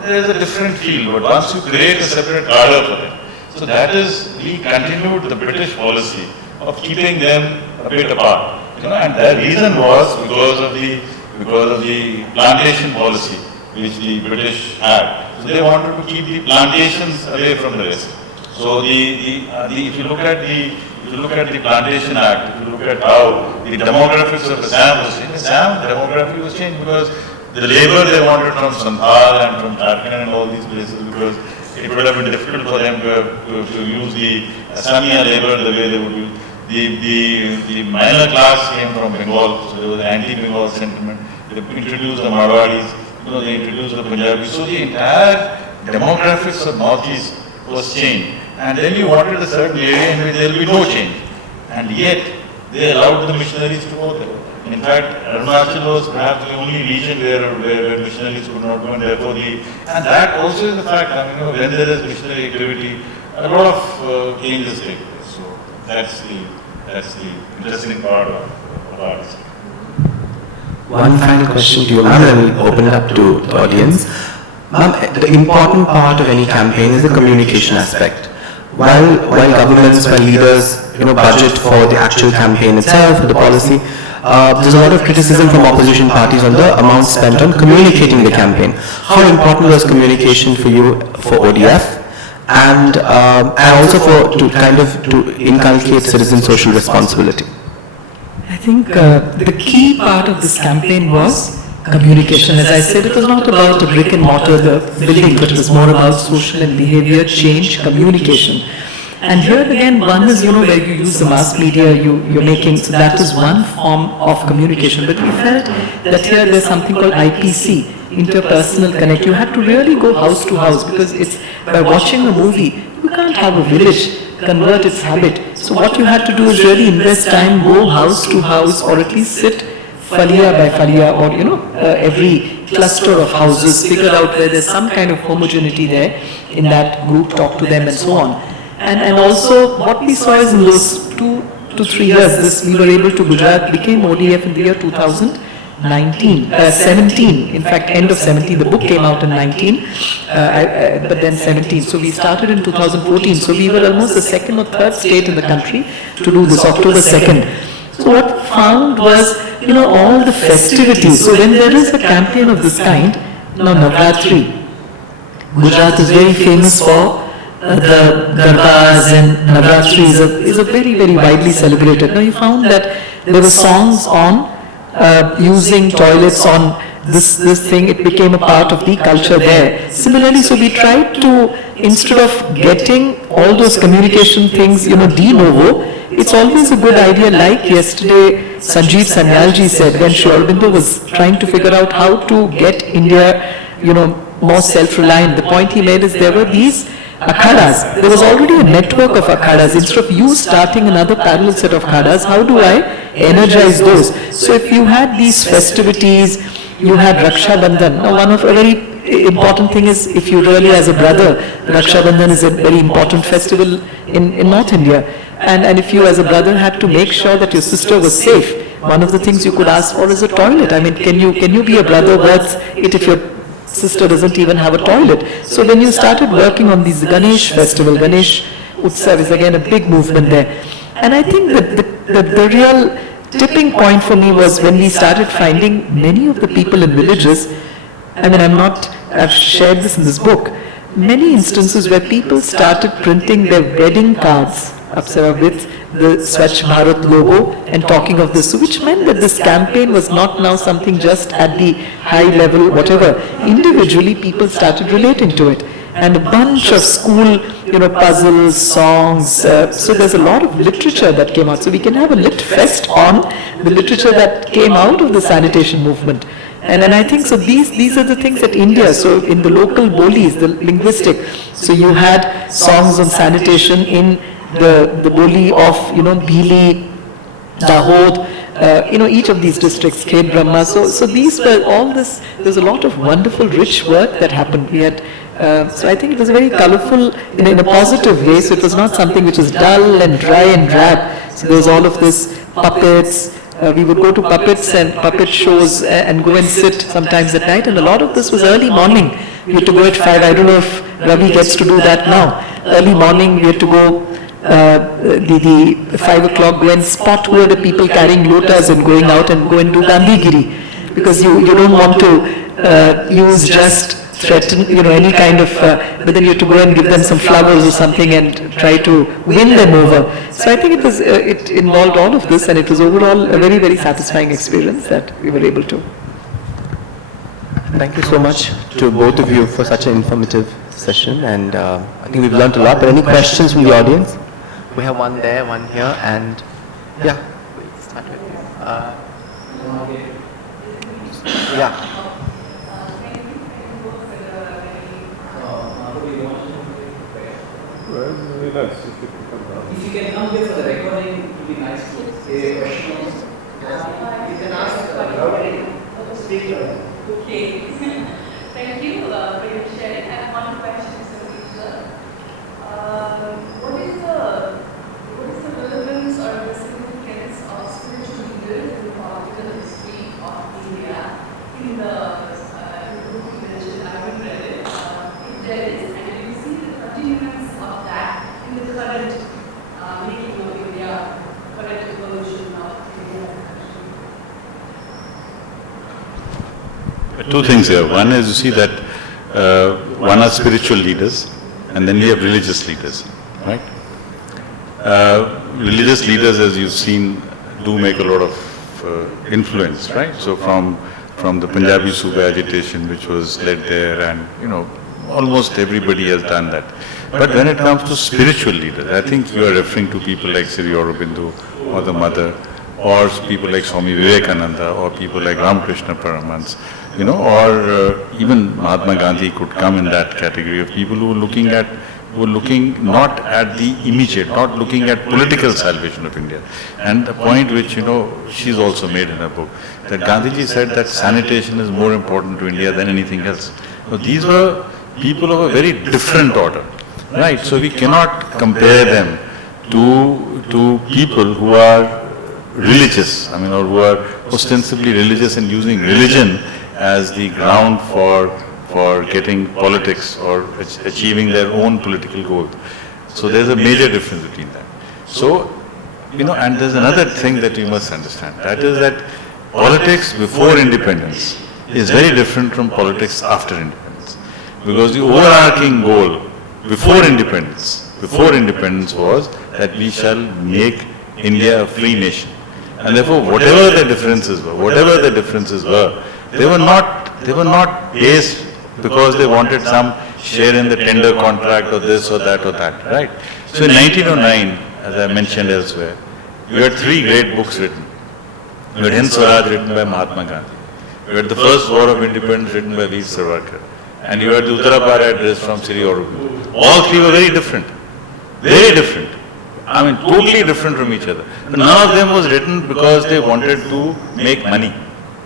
there's a different field. But once you create a separate cadre for them, so that is, we continued the British policy of keeping them a bit apart. And the reason was because of the plantation policy which the British had. So they wanted to keep the plantations away from the rest. So if you look at the Plantation Act, if you look at how the demographics of Assam was changed, Assam demography was changed because the labor they wanted from Santhal and from Jharkhand and all these places, because it would have been difficult for them to use the Assamia labor the way they would use. The minor class came from Bengal, so there was anti-Bengal sentiment. They introduced the Marwadis, they introduced the Punjabis. So the entire demographics of Northeast was changed. And then you wanted a certain area in which there will be no change. And yet, they allowed the missionaries to go there. In fact, Arunachal was perhaps the only region where missionaries could not go, and therefore and that also is the fact, when there is missionary activity, a lot of changes take place. So that's the interesting part of our history. One final question to you, ma'am, and we'll open it up to the audience. Ma'am, the important part of any campaign is the communication aspect. While governments, while leaders, budget for the actual campaign itself, for the policy, there's a lot of criticism from opposition parties on the amount spent on communicating the campaign. How important was communication for you for ODF, and also to inculcate citizen social responsibility? I think the key part of this campaign was communication. As I said, it was not about a brick and mortar, the building, but it was more about social and behavior change, communication. And here again, one is, where you use the mass media, you're making, so that is one form of communication. But we felt that here there's something called IPC, interpersonal connect. You have to really go house to house, because it's by watching a movie, you can't have a village convert its habit. So what you had to do is really invest time, go house to house, or at least sit falia by falia, or every cluster of houses, figure out where there's some kind of homogeneity there in that group, talk to them and so on. And also what we saw is in those 2 to 3 years, we were able to, Gujarat became ODF in the year 17, in fact end of 17, the book came out in 19, but then 17, so we started in 2014, so we were almost the second or third state in the country to do this, October 2nd. So what we found was, all the festivities. So when there is a campaign of this kind, Navratri, Gujarat is very famous for the Garbas, and Navratri is a very, very widely celebrated. Now you found that there were songs on using toilets on this thing, it became a part of the culture there. Similarly, so we tried to, instead of getting all those communication things, de novo, it's always a good idea, like yesterday Sanjeev Sanyalji said, when Sri Aurobindo was trying to figure out how to get India, more self-reliant, the point he made is there were these akhadas. There was already a network of akhadas. Instead of you starting another parallel set of akhadas, how do I energize those? So if you had these festivities, you had Raksha Bandhan. Now one of a very important thing is, if you really as a brother, Raksha Bandhan is a very important festival in North India. And if you as a brother had to make sure that your sister was safe, one of the things you could ask for is a toilet. I mean, can you be a brother worth it if your sister doesn't even have a toilet? So when you started working on these Ganesh festival, Ganesh Utsav is again a big movement there. And I think that the real tipping point for me was when we started finding many of the people in villages, I've shared this in this book, many instances where people started printing their wedding cards with the Swachh Bharat logo and talking of this, which meant that this campaign was not now something just at the high level, whatever. Individually, people started relating to it. And a bunch of school, puzzles, songs, so there's a lot of literature that came out. So we can have a LitFest on the literature that came out of the sanitation movement. And I think, so these are the things that India, so in the local bolis, the linguistic, so you had songs on sanitation in the boli of, Bhili, Dahod, each of these districts, Khed Brahma. So these were all this, there's a lot of wonderful, rich work that happened. We had, so I think it was very colorful in a positive way. So it was not something which was dull and dry and drab. So there was all of this puppets. We would go to puppets and puppet shows and go and sit sometimes at night. And a lot of this was early morning. We had to go at 5. I don't know if Ravi gets to do that now. Early morning, we had to go the 5 o'clock, go and spot who are the people carrying lotas and going out and go and do Gandhigiri, because you don't want to use just threaten, any kind of, but then you have to go and give them some flowers or something and try to win them over. So I think it involved all of this, and it was overall a very, very satisfying experience that we were able to. Thank you so much to both of you for such an informative session, and I think we've learned a lot. But any questions from the audience? We have one there, one here, and yeah, we start with you. Yeah. If you can come here for the recording, it would be nice to say questions. You can ask speak. Okay. Thank you for your sharing. I have one question, sir. What is the relevance or the significance of spiritual leaders in the political history of India in the book you mentioned? I haven't read it. If there is, and do you see the continuance of that in the current making of India, current evolution of India? Two things here. One is, you see that one are spiritual leaders, and then we have religious leaders, right? Religious leaders, as you've seen, do make a lot of influence, right? So from the Punjabi Suba agitation, which was led there, and almost everybody has done that. But when it comes to spiritual leaders, I think you are referring to people like Sri Aurobindo or the Mother, or people like Swami Vivekananda, or people like Ramakrishna Paramahans, or even Mahatma Gandhi could come in that category of people who were looking not at the immediate, not looking at political salvation of India. And the point which, she's also made in her book, that Gandhiji said that sanitation is more important to India than anything else. So these were people of a very different order, right? So we cannot compare them to people who are religious, or who are ostensibly religious and using religion as the ground for getting politics or achieving their own political goals. So there's a major difference between that. So, and there's another thing that you must understand. That is that politics before independence is very different from politics after independence. Because the overarching goal before independence was that we shall make India a free nation. And therefore, whatever the differences were, they were not based because they wanted some share in the tender contract or this or that, right? So in 1909, as I mentioned elsewhere, you had 3 great books written. You had Hind Swaraj written by Mahatma Gandhi. You had the First War of Independence written by Veer Savarkar. And you had the Uttarapara address from Sri Aurobindo. All 3 were very different. Very different. Totally different from each other. But none of them was written because they wanted to make money.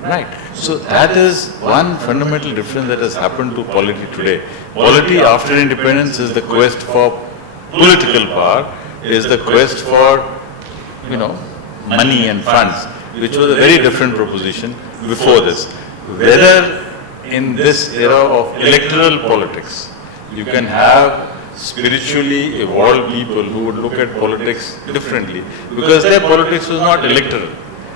Right. So that is one fundamental difference that has happened to polity today. Polity after independence is the quest for political power, is the quest for, money and funds, which was a very different proposition before this. Whether in this era of electoral politics, you can have spiritually evolved people who would look at politics differently, because their politics was not electoral.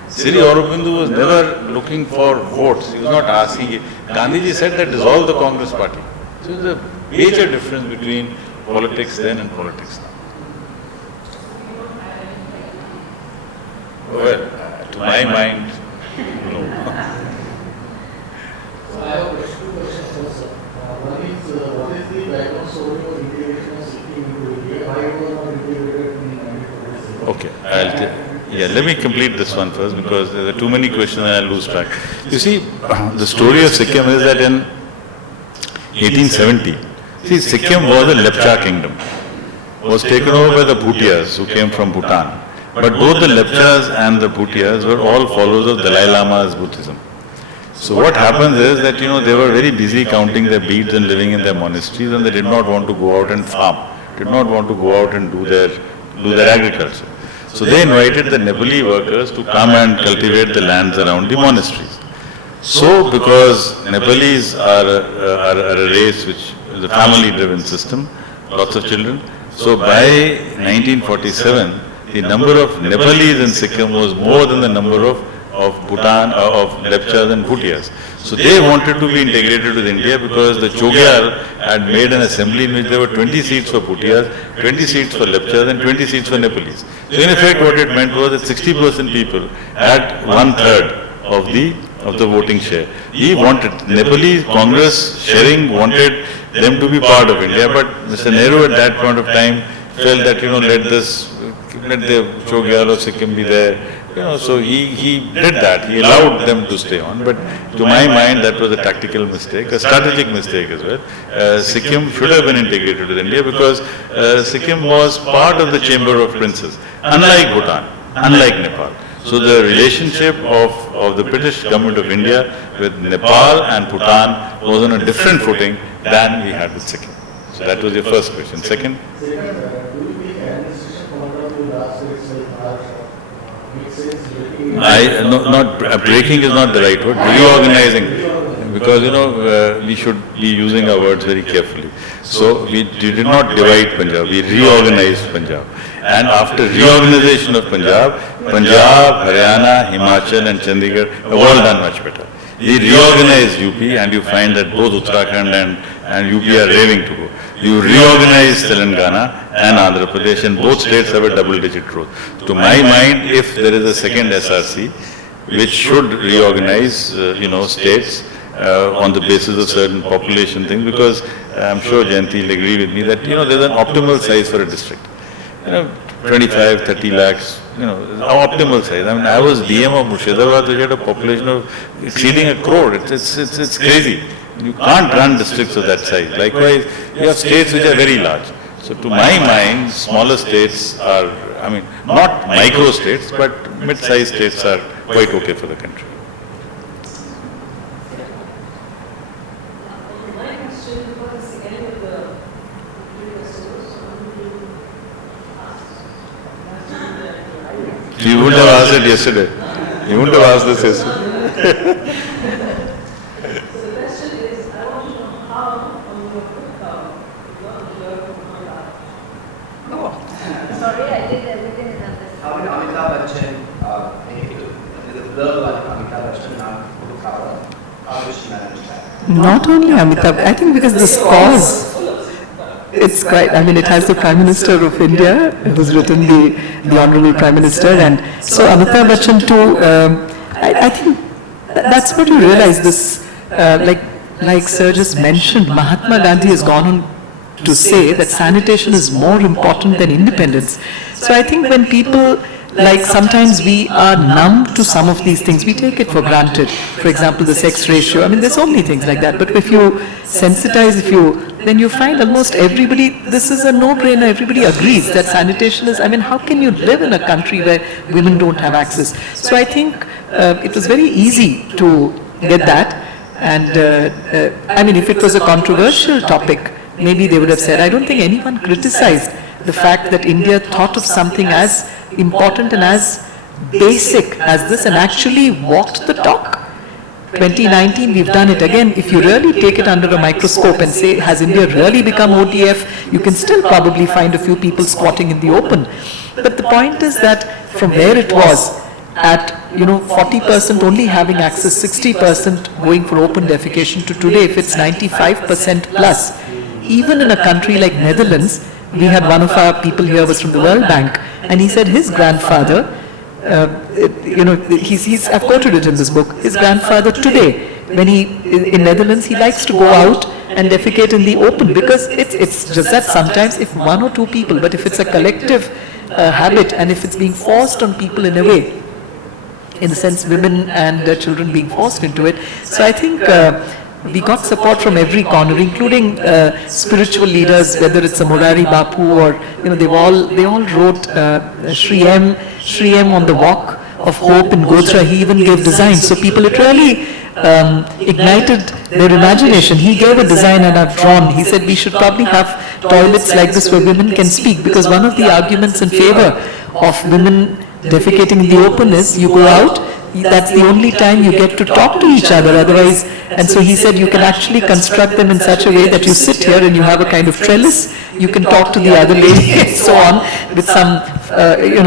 Sri Aurobindo was never looking for votes. He was not asking it. Gandhiji said that dissolve the Congress party. So there's a major difference between politics then and politics now. Well, to my mind, no. So I have two questions. One is, what is the background story of integration of Sikkim into India? Why was not integrated in 1946? Okay, let me complete this one first, because there are too many questions and I'll lose track. You see, the story of Sikkim is that in 1870, Sikkim was a Lepcha kingdom, was taken over by the Bhutias who came from Bhutan. But both the Lepchas and the Bhutias were all followers of Dalai Lama's Buddhism. So what happens is that, they were very busy counting their beads and living in their monasteries, and they did not want to go out and farm, did not want to go out and do their agriculture. So they invited the Nepali workers to come and cultivate the lands around the monasteries. So because Nepalis are a race which is a family-driven system, lots of children, so by 1947, the number of Nepalis in Sikkim was more than the number of Bhutan, of Lepchas and Bhutias. So they wanted to be integrated with India because the Chogyar had made an assembly in which there were 20 seats for Bhutias, 20 seats for Lepchas and 20 seats for Nepalis. So in effect what it meant was that 60% people had 1/3 of the voting share. He wanted, Nepali Congress sharing wanted them to be part of India, but Mr. Nehru at that point of time felt that, let the Chogyar of Sikkim be there. So he did that. He allowed them to stay on. But to my mind, that was a tactical mistake, a strategic mistake as well. Sikkim should have been integrated with India because Sikkim was part of the Chamber of Princes, unlike Bhutan, unlike Nepal. So the relationship of the British government of India with Nepal and Bhutan was on a different footing than we had with Sikkim. So that was your first question. Second? Do you think administration program will last itself makes sense? Not breaking is not the right word. Reorganizing, because we should be using our words very carefully. So we did not divide Punjab. We reorganized Punjab, and after reorganization of Punjab, Haryana, Himachal, and Chandigarh have all done much better. We reorganized UP, and you find that both Uttarakhand and UP are raving to go. You reorganize Telangana and Andhra Pradesh, and both states have a double-digit growth. To my mind, if there is a second SRC, which should reorganize, states on the basis of certain population things, because I'm sure Jayanti will agree with me that, there's an optimal size for a district. 25, 30 lakhs, optimal size. I mean, I was DM of Murshidabad, which had a population of exceeding 1 crore. It's crazy. You can't run districts of that size. Likewise, you have states which are very large. So to my mind, smaller states are, not micro states, but mid-sized states are quite okay for the country. So you wouldn't have asked it yesterday. You wouldn't have asked this yesterday. Not only Amitabh, I think because this cause, it's quite, it has the Prime Minister of India, who's written the Honorable Prime Minister, and so Amitabh Bachchan too, I think that's what you realize, this, like Sir just mentioned, Mahatma Gandhi has gone on to say that sanitation is more important than independence. So I think when people, sometimes we are numb to some of these things, we take it for granted. For example, the sex ratio, there's so many things like that, but if you sensitize, then you find almost everybody, this is a no-brainer, everybody agrees that sanitation is, how can you live in a country where women don't have access? So I think it was very easy to get that, and if it was a controversial topic, maybe they would have said, I don't think anyone criticized the fact that India thought of something as important and as basic as this and actually walked the talk. 2019, we've done it again. If you really take it under a microscope and say, has India really become OTF, you can still probably find a few people squatting in the open. But the point is that from where it was at 40% only having access, 60% going for open defecation, to today, if it's 95% plus, even in a country like Netherlands, we had one of our people here was from the World Bank, and he said his grandfather, I've quoted it in this book, his grandfather today, when in Netherlands, he likes to go out and defecate in the open, because it's just that sometimes if one or two people, but if it's a collective habit, and if it's being forced on people in a way, in the sense women and children being forced into it, so I think we got support from every corner, including spiritual leaders, whether it's a Murari Bapu or, they all wrote Shri M on the walk of hope in Gotra. He even gave designs. So people, it really ignited their imagination. He gave a design and I've drawn. He said we should probably have toilets like this where women can speak, because one of the arguments in favor of women defecating in the open is you go out, that's the only time you get to talk to each other, otherwise, and so he said you can actually construct them in such a way that you sit here and you have a kind of trellis, you can talk to the other lady and so on with some,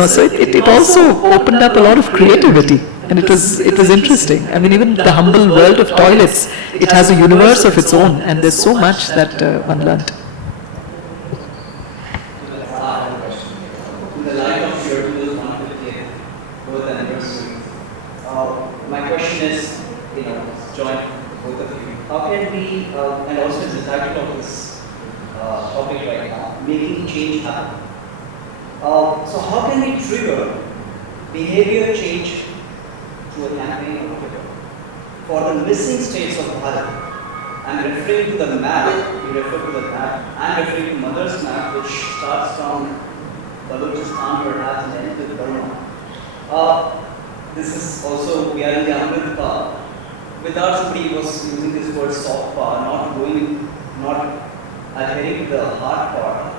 so it also opened up a lot of creativity. And it was interesting. I mean, even the humble world of toilets, it has a universe of its own, and there's so much that one learnt. In the line of your 150th birth anniversary, my question is, joint both of you. How can we, and also the title of this topic right now, making change happen. So how can we trigger behavior change through a campaign or whatever? For the missing states of Bharat, I'm referring to the map, you refer to the map, I'm referring to Mother's map, which starts from Balochistan perhaps and ends with Burma. This is also, we are in the Amrit Path. Without somebody was using this word soft power, not adhering to the hard part.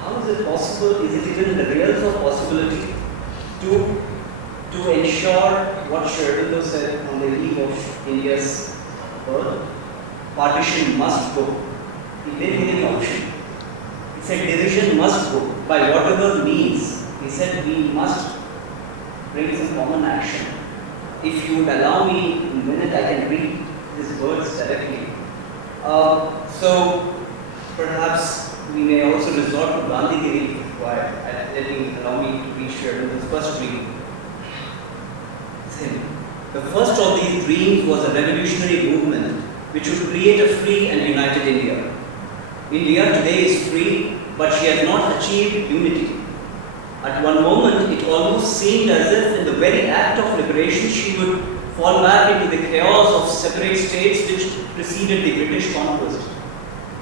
How is it possible, is it even in the realms of possibility to ensure what Sherbindo said on the eve of India's birth? Partition must go. He didn't give any option. He said division must go by whatever means. He said we must bring some common action. If you would allow me a minute, I can read these words directly. So perhaps we may also resort to Gandhigiri if required. Allow me to read Sherlindo's first dream. It's him. The first of these dreams was a revolutionary movement which would create a free and united India. India today is free, but she has not achieved unity. At one moment, it almost seemed as if in the very act of liberation, she would fall back into the chaos of separate states which preceded the British conquest.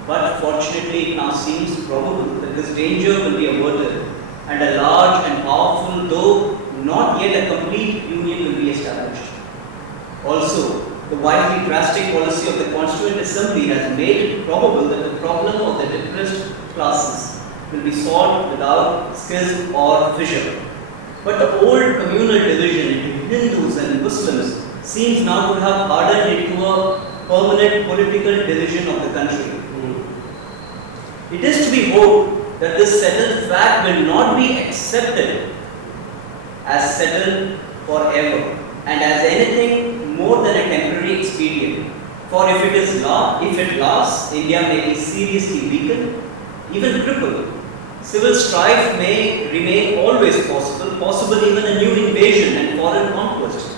But fortunately, it now seems probable that this danger will be averted and a large and powerful, though not yet a complete union will be established. Also, the widely drastic policy of the Constituent Assembly has made it probable that the problem of the depressed classes will be solved without schism or fissure. But the old communal division into Hindus and Muslims seems now to have hardened into a permanent political division of the country. It is to be hoped that this settled fact will not be accepted as settled forever and as anything more than a temporary expedient. For if it lasts, India may be seriously weakened, even crippled. Civil strife may remain always possible even a new invasion and foreign conquest.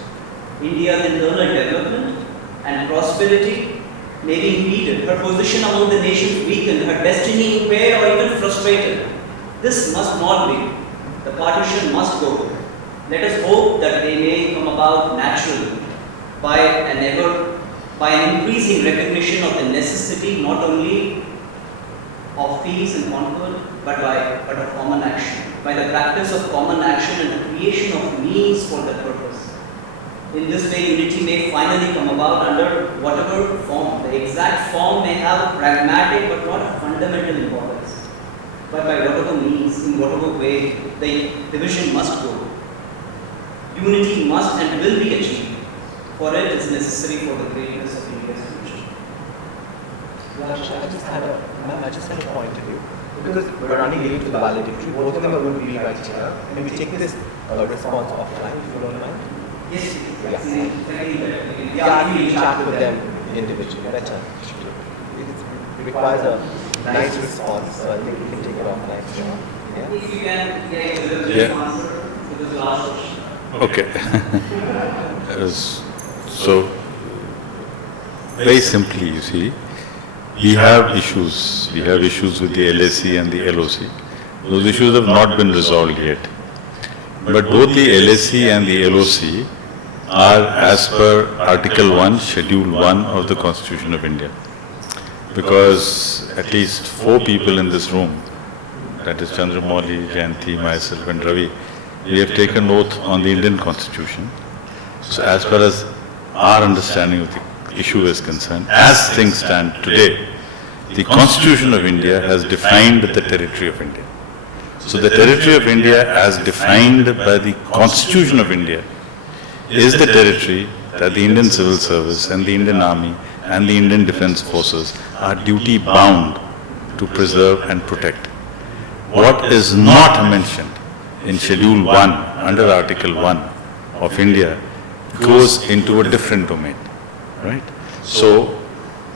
India's internal development and prosperity may be impeded, her position among the nations weakened, her destiny impaired or even frustrated. This must not be. The partition must go. Let us hope that they may come about naturally by an increasing recognition of the necessity not only of peace and concord, but of common action, by the practice of common action and the creation of means for that purpose. In this way, unity may finally come about under whatever form. The exact form may have pragmatic but not fundamental importance. But by whatever means, in whatever way, the division must go. Unity must and will be achieved, for it is necessary for the greatness of India's future. I just had a point of view. Because we're running late to the valedictory, both of them are going to be right here. And we take this response offline, if you don't mind. Yes, Yeah, we chat with them individually. Better. It requires a nice response, so I think we can take it offline. Yeah? If you can get a answer to this last question. Okay. So, very simply, you see, we have issues. We have issues with the LSC and the LOC. Those issues have not been resolved yet. But both the LSC and the LOC are as per Article 1, Schedule 1 of the Constitution of India. Because at least 4 people in this room, that is Chandramouli, Jayanti, myself and Ravi, we have taken oath on the Indian Constitution. So as far as our understanding of the issue is concerned, as things stand today, the Constitution of India has defined the territory of India. So the territory of India as defined by the Constitution of India is the territory that the Indian Civil Service and the Indian Army and the Indian Defence Forces are duty bound to preserve and protect. What is not mentioned in Schedule 1 under Article 1 of India goes into a different domain, right? So,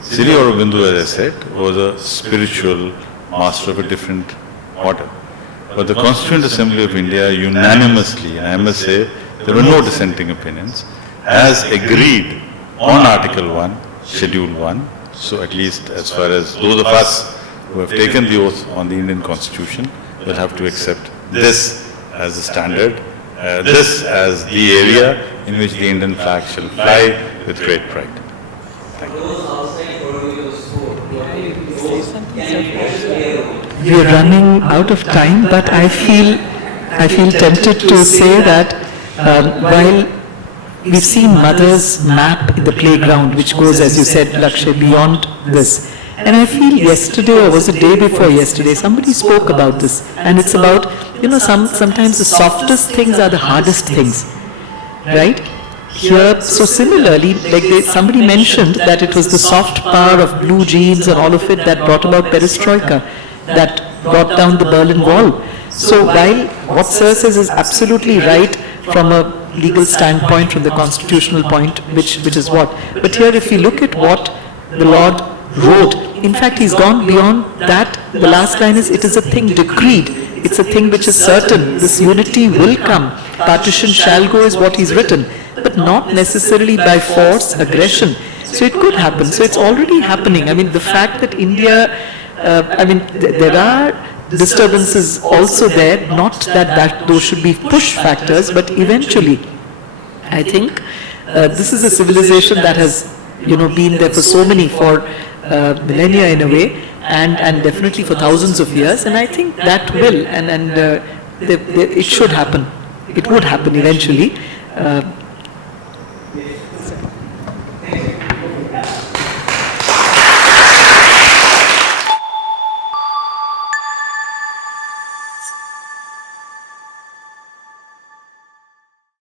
Sri Aurobindo, as I said, was a spiritual master of a different order. But the Constituent Assembly of India unanimously, and I must say, there were no dissenting opinions, has agreed on Article 1, Schedule 1. So at least as far as those of us who have taken the oath on the Indian Constitution will have to accept this as the standard, this as the area in which the Indian flag shall fly with great pride. Thank you. Those outside Auroville store, can you We are running out of time, but I feel tempted to say that while we've seen mothers map the playground, which goes, as you said, Lakshay, beyond this. And I feel yesterday, or was it day before yesterday, somebody spoke about this. And it's about, sometimes the softest things are the hardest things, right? Here, so similarly, like somebody mentioned that it was the soft power of blue jeans and all of it that brought about perestroika, that brought down the Berlin Wall. So while what Sir says is absolutely right from a legal standpoint, from the constitutional point, which is what. But here if you look at what the Lord wrote, in fact he's gone beyond that. The last line is, it is a thing decreed. It's a thing which is certain. This unity will come. Partition shall go is what he's written. But not necessarily by force, aggression. So it could happen. So it's already happening. I mean, the fact that India, there are disturbances also there, not that those should be push factors, but eventually, I think this is a civilization that has, been there for millennia in a way, and definitely for thousands of years, and I think that will, it should happen. It would happen eventually.